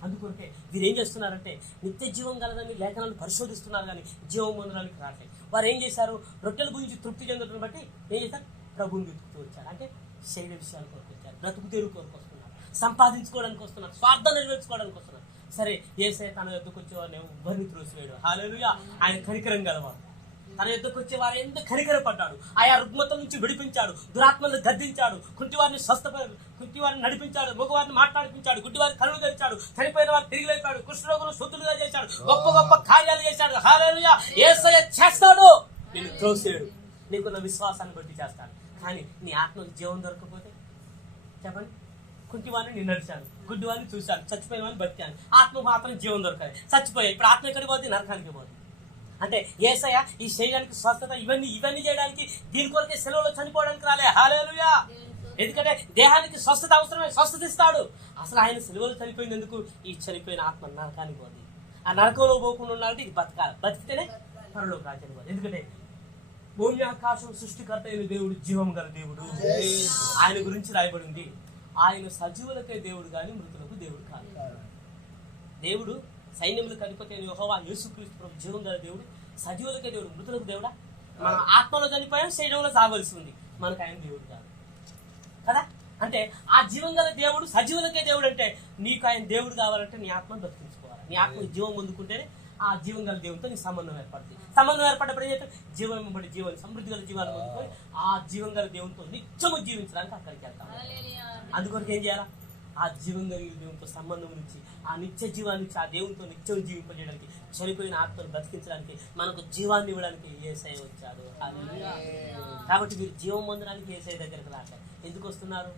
అందుకొరకే వీరు ఏం చేస్తున్నారంటే నిత్య జీవం కలదని లేఖనాలను పరిశోధిస్తున్నారు, కానీ జీవం పొందడానికి రావట్లేదు. వారు ఏం చేశారు? రొట్టెల గురించి తృప్తి చెందడం బట్టి ఏం చేశారు? ప్రభువుని వెతుకుతూ వచ్చారు. అంటే శరీర విషయాల కొరకు వచ్చారు, బ్రతుకు తెరువు కొరకు వస్తున్నారు, సంపాదించుకోవడానికి వస్తున్నారు, స్వార్థం నెరవేర్చుకోవడానికి వస్తున్నారు. సరే, యేసయ్య తన యొద్దకు వచ్చేవారు ఎవరిని త్రోసివేయడు. హల్లెలూయా. ఆయన కనికరం గలవాడు. తన యొద్దకు వచ్చేవారు ఎందుకు కనికరపడ్డాడు, ఆయా రుగ్మతల నుంచి విడిపించాడు, దురాత్మలను గద్దించాడు, కుంటివారిని కుంటివారిని నడిపించాడు, మగవారిని మాట్లాడిపించాడు, గుడ్డివారిని కళ్ళు తెరిచాడు, చనిపోయిన వారు తిరిగి లేపాడు, కుష్ఠరోగులను శుద్ధులుగా చేశాడు, గొప్ప గొప్ప కార్యాలు చేశాడు. హల్లెలూయా. యేసయ్య చేస్తాడు, నిన్ను త్రోసేయడు, నీకున్న విశ్వాసాన్ని బట్టి చేస్తాడు. కానీ నీ ఆత్మకు జీవం దొరకకపోతే చెప్పండి. కుంటివారిని నేను నడిచాను, గుడ్డివారిని చూశాను, చచ్చిపోయిన వారిని బతికాను, ఆత్మ మాత్రం జీవం దొరకాలి. చచ్చిపోయాయి, ఇప్పుడు ఆత్మ ఎక్కడికి పోతుంది? నరకానికి పోతుంది. అంటే యేసయ్య ఈ శరీరానికి స్వస్థత ఇవన్నీ చేయడానికి, దీని కొరకే సెలవులో చనిపోవడానికి రాలే. హల్లెలూయా. ఎందుకంటే దేహానికి స్వస్థత అవసరమే, స్వస్థత ఇస్తాడు. అసలు ఆయన సెలవులో చనిపోయింది ఎందుకు? ఈ చనిపోయిన ఆత్మ నరకానికి పోతుంది. ఆ నరకంలో పోకుండా ఉండాలంటే ఇది బతకాలి, బతికితేనే పరలోక రాజ్యానికి పోతుంది. ఎందుకంటే భూమి ఆకాశం సృష్టికర్త అయిన దేవుడు జీవం గల దేవుడు. ఆయన గురించి రాయబడింది, ఆయన సజీవులకే దేవుడు కానీ మృతులకు దేవుడు కాదు. దేవుడు సైన్యములకు అధిపతి అయిన యెహోవా యేసుక్రీస్తు ప్రభు జీవం గల దేవుడు, సజీవులకే దేవుడు, మృతులకు దేవుడా. మనం ఆత్మలో చనిపోయాం, శరీరంలో సాగవలసి ఉంది, మనకు ఆయన దేవుడు కాదు కదా. అంటే ఆ జీవం గల దేవుడు సజీవులకే దేవుడు అంటే నీకు ఆయన దేవుడు కావాలంటే నీ ఆత్మను బతికించుకోవాలి. నీ ఆత్మ జీవం పొందుకుంటేనే ఆ జీవం గల దేవునితో నీ సంబంధం ఏర్పడుతుంది. సంబంధం ఏర్పడ్డప్పుడు ఏం చేస్తాం? జీవనం బట్టి జీవనం, సమృద్ధి గల జీవాన్ని పొందుకొని ఆ జీవం గల దేవునితో నిత్యము జీవించడానికి అక్కడికి వెళ్తాం. అందుకొరకు ఏం చేయాలా? ఆ జీవం కలిగిన దేవునితో సంబంధం నుంచి ఆ నిత్య జీవాన్ని నుంచి ఆ దేవునితో నిత్యం జీవింపజేయడానికి, చనిపోయిన ఆత్మను బ్రతికించడానికి, మనకు జీవాన్ని ఇవ్వడానికి యేసయ్య వచ్చాడు. కాబట్టి మీరు జీవం పొందడానికి యేసయ్య దగ్గరికి రాక ఎందుకు వస్తున్నారు?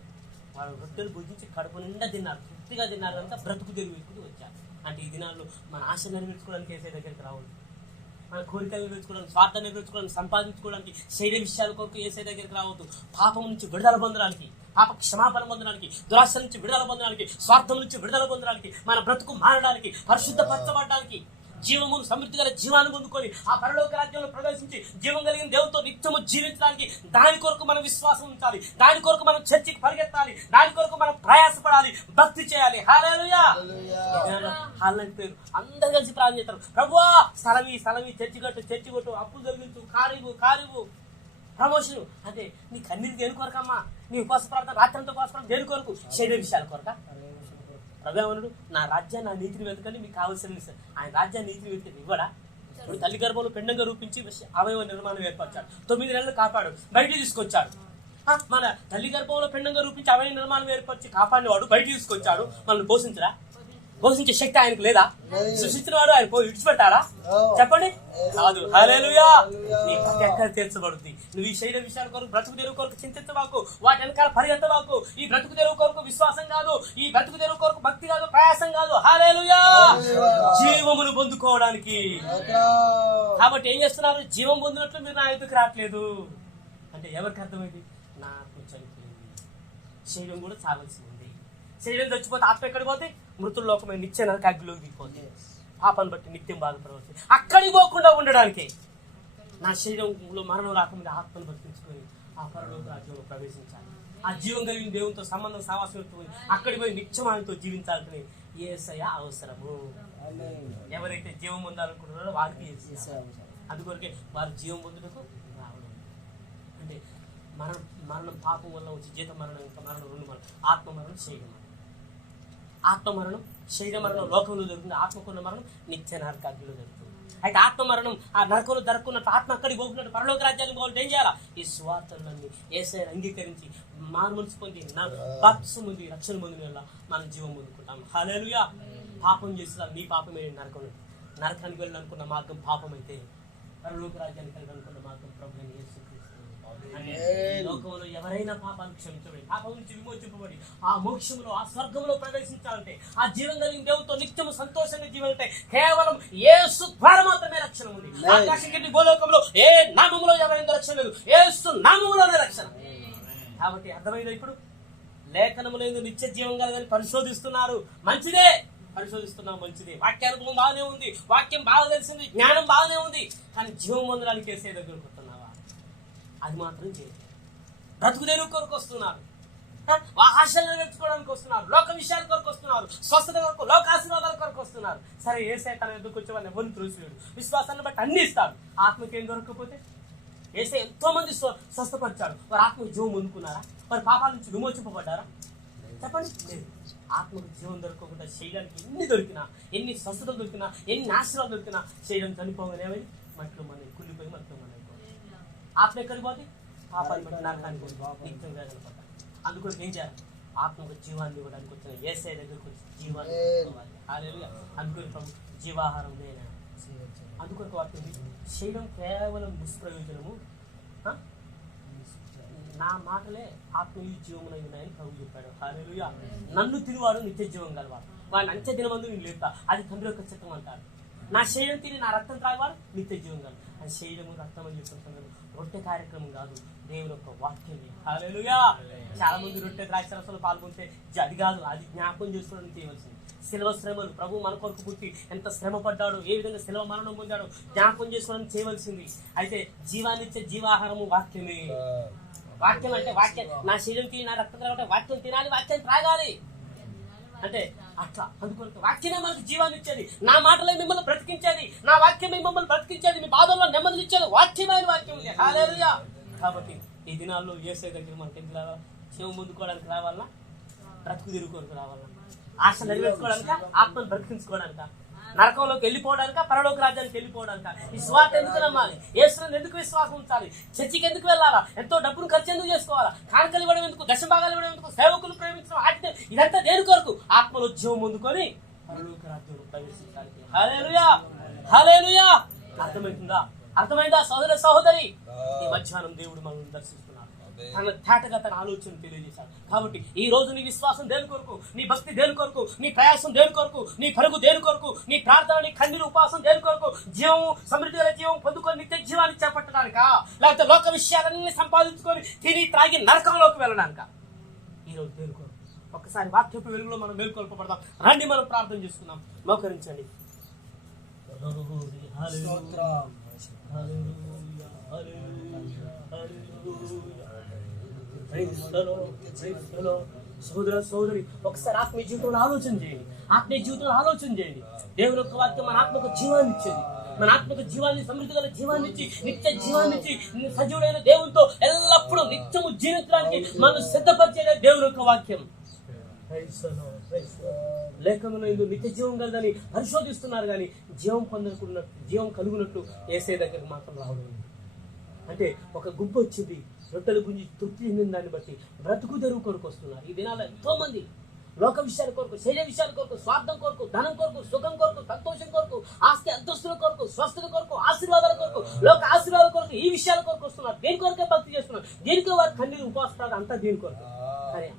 వాడు రొట్టెలు భుజించి కడుపు నిండా తిన్నారు, తృప్తిగా తిన్నారు కనుక బ్రతుకు తెరువుకి వచ్చారు. అంటే ఈ దినాల్లో మన ఆశలు నెరవేర్చుకోవడానికి యేసయ్య దగ్గరికి రావద్దు. మన కోరికలు నెరవేర్చుకోవడానికి, స్వార్థాన్ని నెరవేర్చుకోవడానికి, సంపాదించుకోవడానికి, శరీర విషయాల కొరకు యేసయ్య దగ్గరికి రావద్దు. పాపం నుంచి విడుదల పొందడానికి, పాప క్షమాపణ పొందడానికి, దురాశ నుంచి విడుదల పొందడానికి, స్వార్థం నుంచి విడుదల పొందడానికి, మన బ్రతుకు మారడానికి, పరిశుద్ధపరచబడడానికి, జీవమును సమృద్ధి గల జీవాన్ని పొందుకొని ఆ పరలోక రాజ్యంలో ప్రవేశించి జీవం కలిగిన దేవునితో నిత్యము జీవించడానికి దాని కొరకు మనం విశ్వాసం ఉంచాలి. దాని కొరకు మనం చర్చికి పరిగెత్తాలి. దాని కొరకు మనం ప్రయాసపడాలి, భక్తి చేయాలి. హల్లెలూయా. హాలెలూయా పేరు అందరూ కలిసి ప్రార్థన చేస్తారు. ప్రభువా స్థలమి చర్చి కొట్టు, అప్పులు జరిగించు, కారివు ప్రమోషన్. అంటే నీ కన్నీరు దేని కొరకమ్మా? నీ ఉపవాస ప్రార్థన రాత్రంతో ఉపవాస ప్రార్థన దేని కొరకు? శరీర విషయాల కొరక. ప్రభువనుడు నా రాజ్యాన్ని, నా నీతిని వెతకని మీకు కావాల్సిన ఆయన రాజ్యాన్ని నీతిని వెతికి ఇవ్వడా? ఇప్పుడు తల్లి గర్భంలో పిండంగా రూపించి అవయవ నిర్మాణం ఏర్పరిచాడు, 9 నెలలు కాపాడు, బయటికి తీసుకొచ్చాడు. మన తల్లి గర్భంలో పిండంగా రూపించి అవయవ నిర్మాణం ఏర్పరిచి కాపాడినవాడు బయటికి తీసుకొచ్చాడు. మనల్ని పోషించే శక్తి ఆయనకు లేదా? సృష్టించిన వాడు ఆయన విడిచిపెట్టాడా? చెప్పండి. కాదు. హల్లెలూయా. నీ ప్రతి ఎక్కడ తీర్చబడుతుంది. నువ్వు ఈ శరీర విషయాల కొరకు, బ్రతుకు తెరువు కొరకు చింతించవాకు, వాటి వెనకాల పరిగెత్తవాకు. ఈ బ్రతుకు తెరువు కొరకు విశ్వాసం కాదు, ఈ బ్రతుకు తెరువు కొరకు భక్తి కాదు, ప్రయాసం కాదు. హల్లెలూయా. జీవమును పొందుకోవడానికి. కాబట్టి ఏం చేస్తున్నారు? జీవం పొందినట్లు మీరు నా ఎదుకు రావట్లేదు అంటే ఎవరికి అర్థమైంది? నాకు చనిపోయింది, శరీరం కూడా చావాల్సి ఉంది. శరీరం చచ్చిపోతే ఆత్మ ఎక్కడికి పోతే? మృతుల లోకమైన నిత్య నరక అగ్నిలోకి దిగిపోతుంది. పాపను బట్టి నిత్యం బాధపడవచ్చు. అక్కడికి పోకుండా ఉండడానికి నా శరీరంలో మరణం రాకుండా ఆత్మను బతికించుకొని ఆ పరలోక రాజ్యంలో ప్రవేశించాలి. ఆ జీవం కలిగిన దేవునితో సంబంధం సావాసం పెట్టుకుని అక్కడికి పోయి నిత్యం ఆయనతో జీవించాలని యేసయ్య అవసరము. ఎవరైతే జీవం పొందాలనుకుంటున్నారో వారికి అందుకొరకే వారు జీవం పొందుటకు రావడం. అంటే మరణం పాపం వల్ల వచ్చి జీత మరణం, ఇంకా మరణం 2 మరణం. ఆత్మ మరణం, శరీర మరణం. ఆత్మ మరణం, శరీర మరణం లోకంలో జరుగుతుంది. ఆత్మకున్న మరణం నిత్య నరకాగ్నిలో జరుగుతుంది. అయితే ఆత్మ మరణం ఆ నరకంలో జరుపుకున్నట్టు ఆత్మ అక్కడికి పోకున్నట్టు పరలోక రాజ్యాన్ని పోవాలంటే ఏం చేయాలా? ఈ సువార్తలన్నీ యేసయ్యను అంగీకరించి మారుమనసు పొంది బాప్తిసం పొంది రక్షణ పొందిన వల్ల మనం జీవం పొందుకుంటాం. హల్లెలూయా. పాపం చేస్తున్నా నీ పాపమే నరకానికి వెళ్ళాలనుకున్న మార్గం పాపం అయితే పరలోక రాజ్యానికి వెళ్ళాలనుకున్న మార్గం ప్రభువైన యేసుక్రీస్తు. లోకంలో ఎవరైనా పాపాన్ని క్షమించబడి, పాపం నుంచి విమోచింపబడి ఆ మోక్షంలో, ఆ స్వర్గంలో ప్రవేశించాలంటే, ఆ జీవం కలిగిన దేవునితో నిత్యము సంతోషంగా జీవాలంటే కేవలం యేసు ద్వారా మాత్రమే రక్షణ ఉంది. ఆకాశం కింద భూలోకంలో ఏ నామములో ఎవరైనా రక్షణ లేదు, యేసు నామములోనే రక్షణ. కాబట్టి అర్థమైందా? ఇప్పుడు లేఖనములో నిత్య జీవం కలగని పరిశోధిస్తున్నారు, మంచిదే. పరిశోధిస్తున్నాం, మంచిదే. వాక్యానుభవం బాగానే ఉంది, వాక్యం బాగా తెలిసింది, జ్ఞానం బాగానే ఉంది. కానీ జీవం పొందడానికి యేసయ్య దగ్గరకు వస్తున్నావా? అది మాత్రం చేయదు. బ్రతుకు తెరువు కొరకు వస్తున్నారు, ఆశలు నెరవేర్చుకోవడానికి వస్తున్నారు, లోక విషయాల కొరకు వస్తున్నారు, స్వస్థత కొరకు, లోక ఆశీర్వాదాల కొరకు వస్తున్నారు. సరే, యేసయ్య తన ఎదురుకు వచ్చే వాళ్ళని ఎవరిని త్రోసిలేడు. విశ్వాసాన్ని బట్టి అన్ని ఇస్తాడు. ఆత్మకి ఏం దొరకకపోతే? యేసయ్య ఎంతో మంది స్వస్థపరిచాడు. వారు ఆత్మకు జీవం పొందుకున్నారా? వారి పాపాల నుంచి విమోచింపబడ్డారా? చెప్పండి. లేదు. ఆత్మకు జీవం దొరకకుండా శరీరానికి ఎన్ని దొరికినా, ఎన్ని స్వస్థతలు దొరికినా, ఎన్ని ఆశీర్వాదాలు దొరికినా శరీరం చనిపోగానే మట్లో మన కుళ్ళిపోయి మట్లో మన ఆత్మ ఎక్కడికి పోతే? పాపాన్ని బట్టి నరకానికి నిత్యం వేదన పడ్డారు. అందుకొరకు ఏం చేయాలి? ఆత్మకు జీవాన్ని ఇవ్వడానికి వచ్చిన యేసయ్య దగ్గరకు వచ్చి జీవాన్ని ఇవ్వాలి. హల్లెలూయా. అందుకని ప్రభు జీవాహారం లేనా? అందుకొరకు వాటి శరీరం కేవలం నిష్ప్రయోజనము. నా మాటలే ఆత్మీయ జీవమునై ఉన్నాయని ప్రభు చెప్పాడు. హల్లెలూయా. నన్ను తినివాడు నిత్య జీవం గలవాడు, వాడిని అంత్య దినమందు నేను లేపుతా. అది తండ్రి యొక్క చిత్తం అంటాడు. నా శరీరం తిని నా రక్తం త్రాగేవాడు నిత్య జీవం గలవాడు. ఆ శరీరము రక్తం అని చెప్తున్న రొట్టె కార్యక్రమం కాదు, దేవుని యొక్క వాక్యమే. హల్లెలూయా. చాలా మంది రొట్టె ద్రాక్షరసంలో పాల్గొంటే అది కాదు, అది జ్ఞాపకం చేసుకోవడానికి చేయవలసింది. శిలువ శ్రమలు, ప్రభు మన కొరకు పుట్టి ఎంత శ్రమ పడ్డాడు, ఏ విధంగా శిలువ మరణం పొందాడు జ్ఞాపకం చేసుకోవడానికి చేయవలసింది. అయితే జీవాన్నిచ్చే జీవాహారము వాక్యమే. వాక్యం అంటే వాక్యం. నా శరీరం తిని నా రక్తం త్రాగంటే వాక్యం తినాలి, వాక్యం త్రాగాలి. అంటే అట్లా అందుకొరకు వాక్యమే మనకు జీవాన్ని ఇచ్చేది, నా మాటలే మిమ్మల్ని బ్రతికించేది, నా వాక్యమే మిమ్మల్ని బ్రతికించేది, మీ బాధల్లో నెమ్మదిని ఇచ్చేది వాక్యమైన వాక్యం. హల్లెలూయా. కాబట్టి ఈ దినాల్లో యేసయ్య దగ్గర మనకి ఎందుకు రావాలి? శివం ముందుకోవడానికి రావాలా? బ్రతుకు తిరుగుకోవడానికి రావాలా? ఆశ నెరవేర్చుకోవడానిక? ఆత్మను బ్రతికించుకోవడానిక? నరకంలోకి వెళ్ళిపోవడానిక? పరలోక రాజ్యానికి వెళ్ళిపోవడానిక? ఈ స్వార్థ ఎందుకు నమ్మాలి? యేసుని ఎందుకు విశ్వాసం ఉంచాలి? చర్చికి ఎందుకు వెళ్ళాలా? ఎంతో డబ్బును ఖర్చు ఎందుకు చేసుకోవాలా? కానుకలు ఇవ్వడం ఎందుకు? దశభాగాలు ఇవ్వడం ఎందుకు? సేవకులు ప్రేమించడం ఆటితే ఇదంతా దేని కొరకు? ఆత్మలో జీవం పొందుకొని పరలోక రాజ్యంలో ప్రవేశించాలి. హల్లెలూయా, హల్లెలూయా. అర్థమవుతుందా? అర్థమైందా సోదర సహోదరి? ఈ మధ్యాహ్నం దేవుడు మనల్ని దర్శిస్తున్నాడు, తన తేటగా తన ఆలోచన తెలియజేశాడు. కాబట్టి ఈ రోజు నీ విశ్వాసం దేని కొరకు? నీ భక్తి దేని కొరకు? నీ ప్రయాసం దేని కొరకు? నీ పరుగు దేని కొరకు? నీ ప్రార్థన, నీ కన్నీరు, ఉపవాసం దేని కొరకు? జీవం, సమృద్ధి గల జీవం పొందుకొని నిత్య జీవాన్ని చేపట్టడానికా? లేకపోతే లోక విషయాలన్నీ సంపాదించుకొని తిని త్రాగి నరకంలోకి వెళ్ళడానికా? ఈ రోజు దేని కొరకు? ఒక్కసారి వాక్యపు వెలుగులో మనం మేల్కొల్పబడదాం. రండి, మనం ప్రార్థన చేసుకుందాం. మోకరించండి. సోదర సోదరి, ఒకసారి ఆత్మీయ జీవితంలో ఆలోచన చేయండి. ఆత్మీయ జీవితంలో ఆలోచన చేయండి. దేవుని యొక్క వాక్యం మన ఆత్మకు జీవాన్ని ఇచ్చేది, మన ఆత్మకు జీవాన్ని, సమృద్ధి గల జీవాన్ని ఇచ్చి, నిత్య జీవాన్ని ఇచ్చి, సజీవుడైన దేవునితో ఎల్లప్పుడూ నిత్యము జీవించడానికి మనం సిద్ధపరిచేదే దేవుని యొక్క వాక్యం. లేఖనంలో నిత్య జీవం కలదని పరిశోధిస్తున్నారు, కానీ జీవం పొందకున్నట్టు, జీవం కలుగునట్టు యేసయ్య దగ్గరికి మాత్రం రావడం. అంటే ఒక గుంపు వచ్చింది, రొట్టెల గురించి తృప్తి చెందిన దాన్ని బట్టి బ్రతుకు తెరువు కొరకు వస్తున్నారు. ఈ దినాల్లో ఎంతో మంది లోక విషయాల కొరకు, శరీర విషయాల కొరకు, స్వార్థం కొరకు, ధనం కొరకు, సుఖం కొరకు, సంతోషం కొరకు, ఆస్తి అంతస్తుల కొరకు, స్వస్థత కొరకు, ఆశీర్వాదాల కొరకు, లోక ఆశీర్వాదాల కొరకు, ఈ విషయాల కొరకు వస్తున్నారు. దేని కొరకే భక్తి చేస్తున్నారు, దేనికో వారు కన్నీరు ఉపవాసాలు అంతా దేని కొరకు? సరే,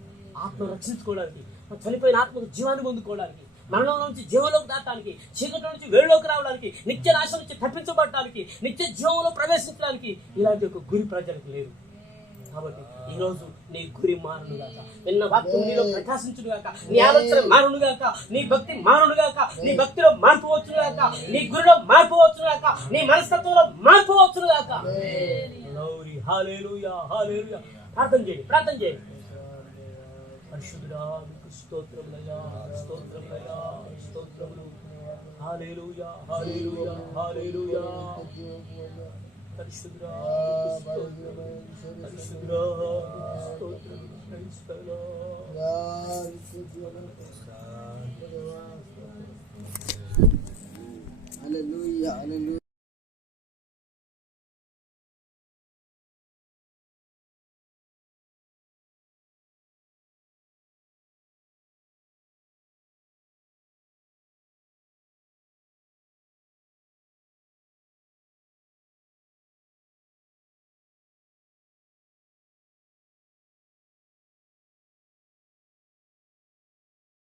ఆత్మ రక్షించుకోవడానికి, చనిపోయిన ఆత్మకు జీవాన్ని పొందుకోవడానికి, మరణం నుంచి జీవంలోకి దాటానికి, చీకటి నుంచి వేడిలోకి రావడానికి, నిత్య నాశ నుంచి తప్పించబడటానికి, నిత్య జీవంలో ప్రవేశించడానికి ఇలాంటి ఒక గురి ప్రజలకు లేదు. కాబట్టి ఈ రోజు నీ గురి మారునుగాక, విన్న వాక్యం నీలో ప్రకాశించునుగాక, నీ ఆలోచన మారునుగాక, నీ భక్తి మారునుగాక, నీ భక్తిలో మార్పు వచ్చునుగాక, నీ గురిలో మార్పు వచ్చునుగాక, నీ మనస్తత్వంలో మార్పు వచ్చునుగాక. హల్లెలూయా, హల్లెలూయా. ప్రార్థన చేయండి, ప్రార్థన చేయండి. పరిశుద్ధుడా, మీకు స్తోత్రములయ్యా, స్తోత్రములయ్యా, స్తోత్రములు. హల్లెలూయా, హల్లెలూయా, హల్లెలూయా. పరిశుద్ధుడా, పరిశుద్ధుడా, స్తోత్రములు. హల్లెలూయా, హల్లెలూయా.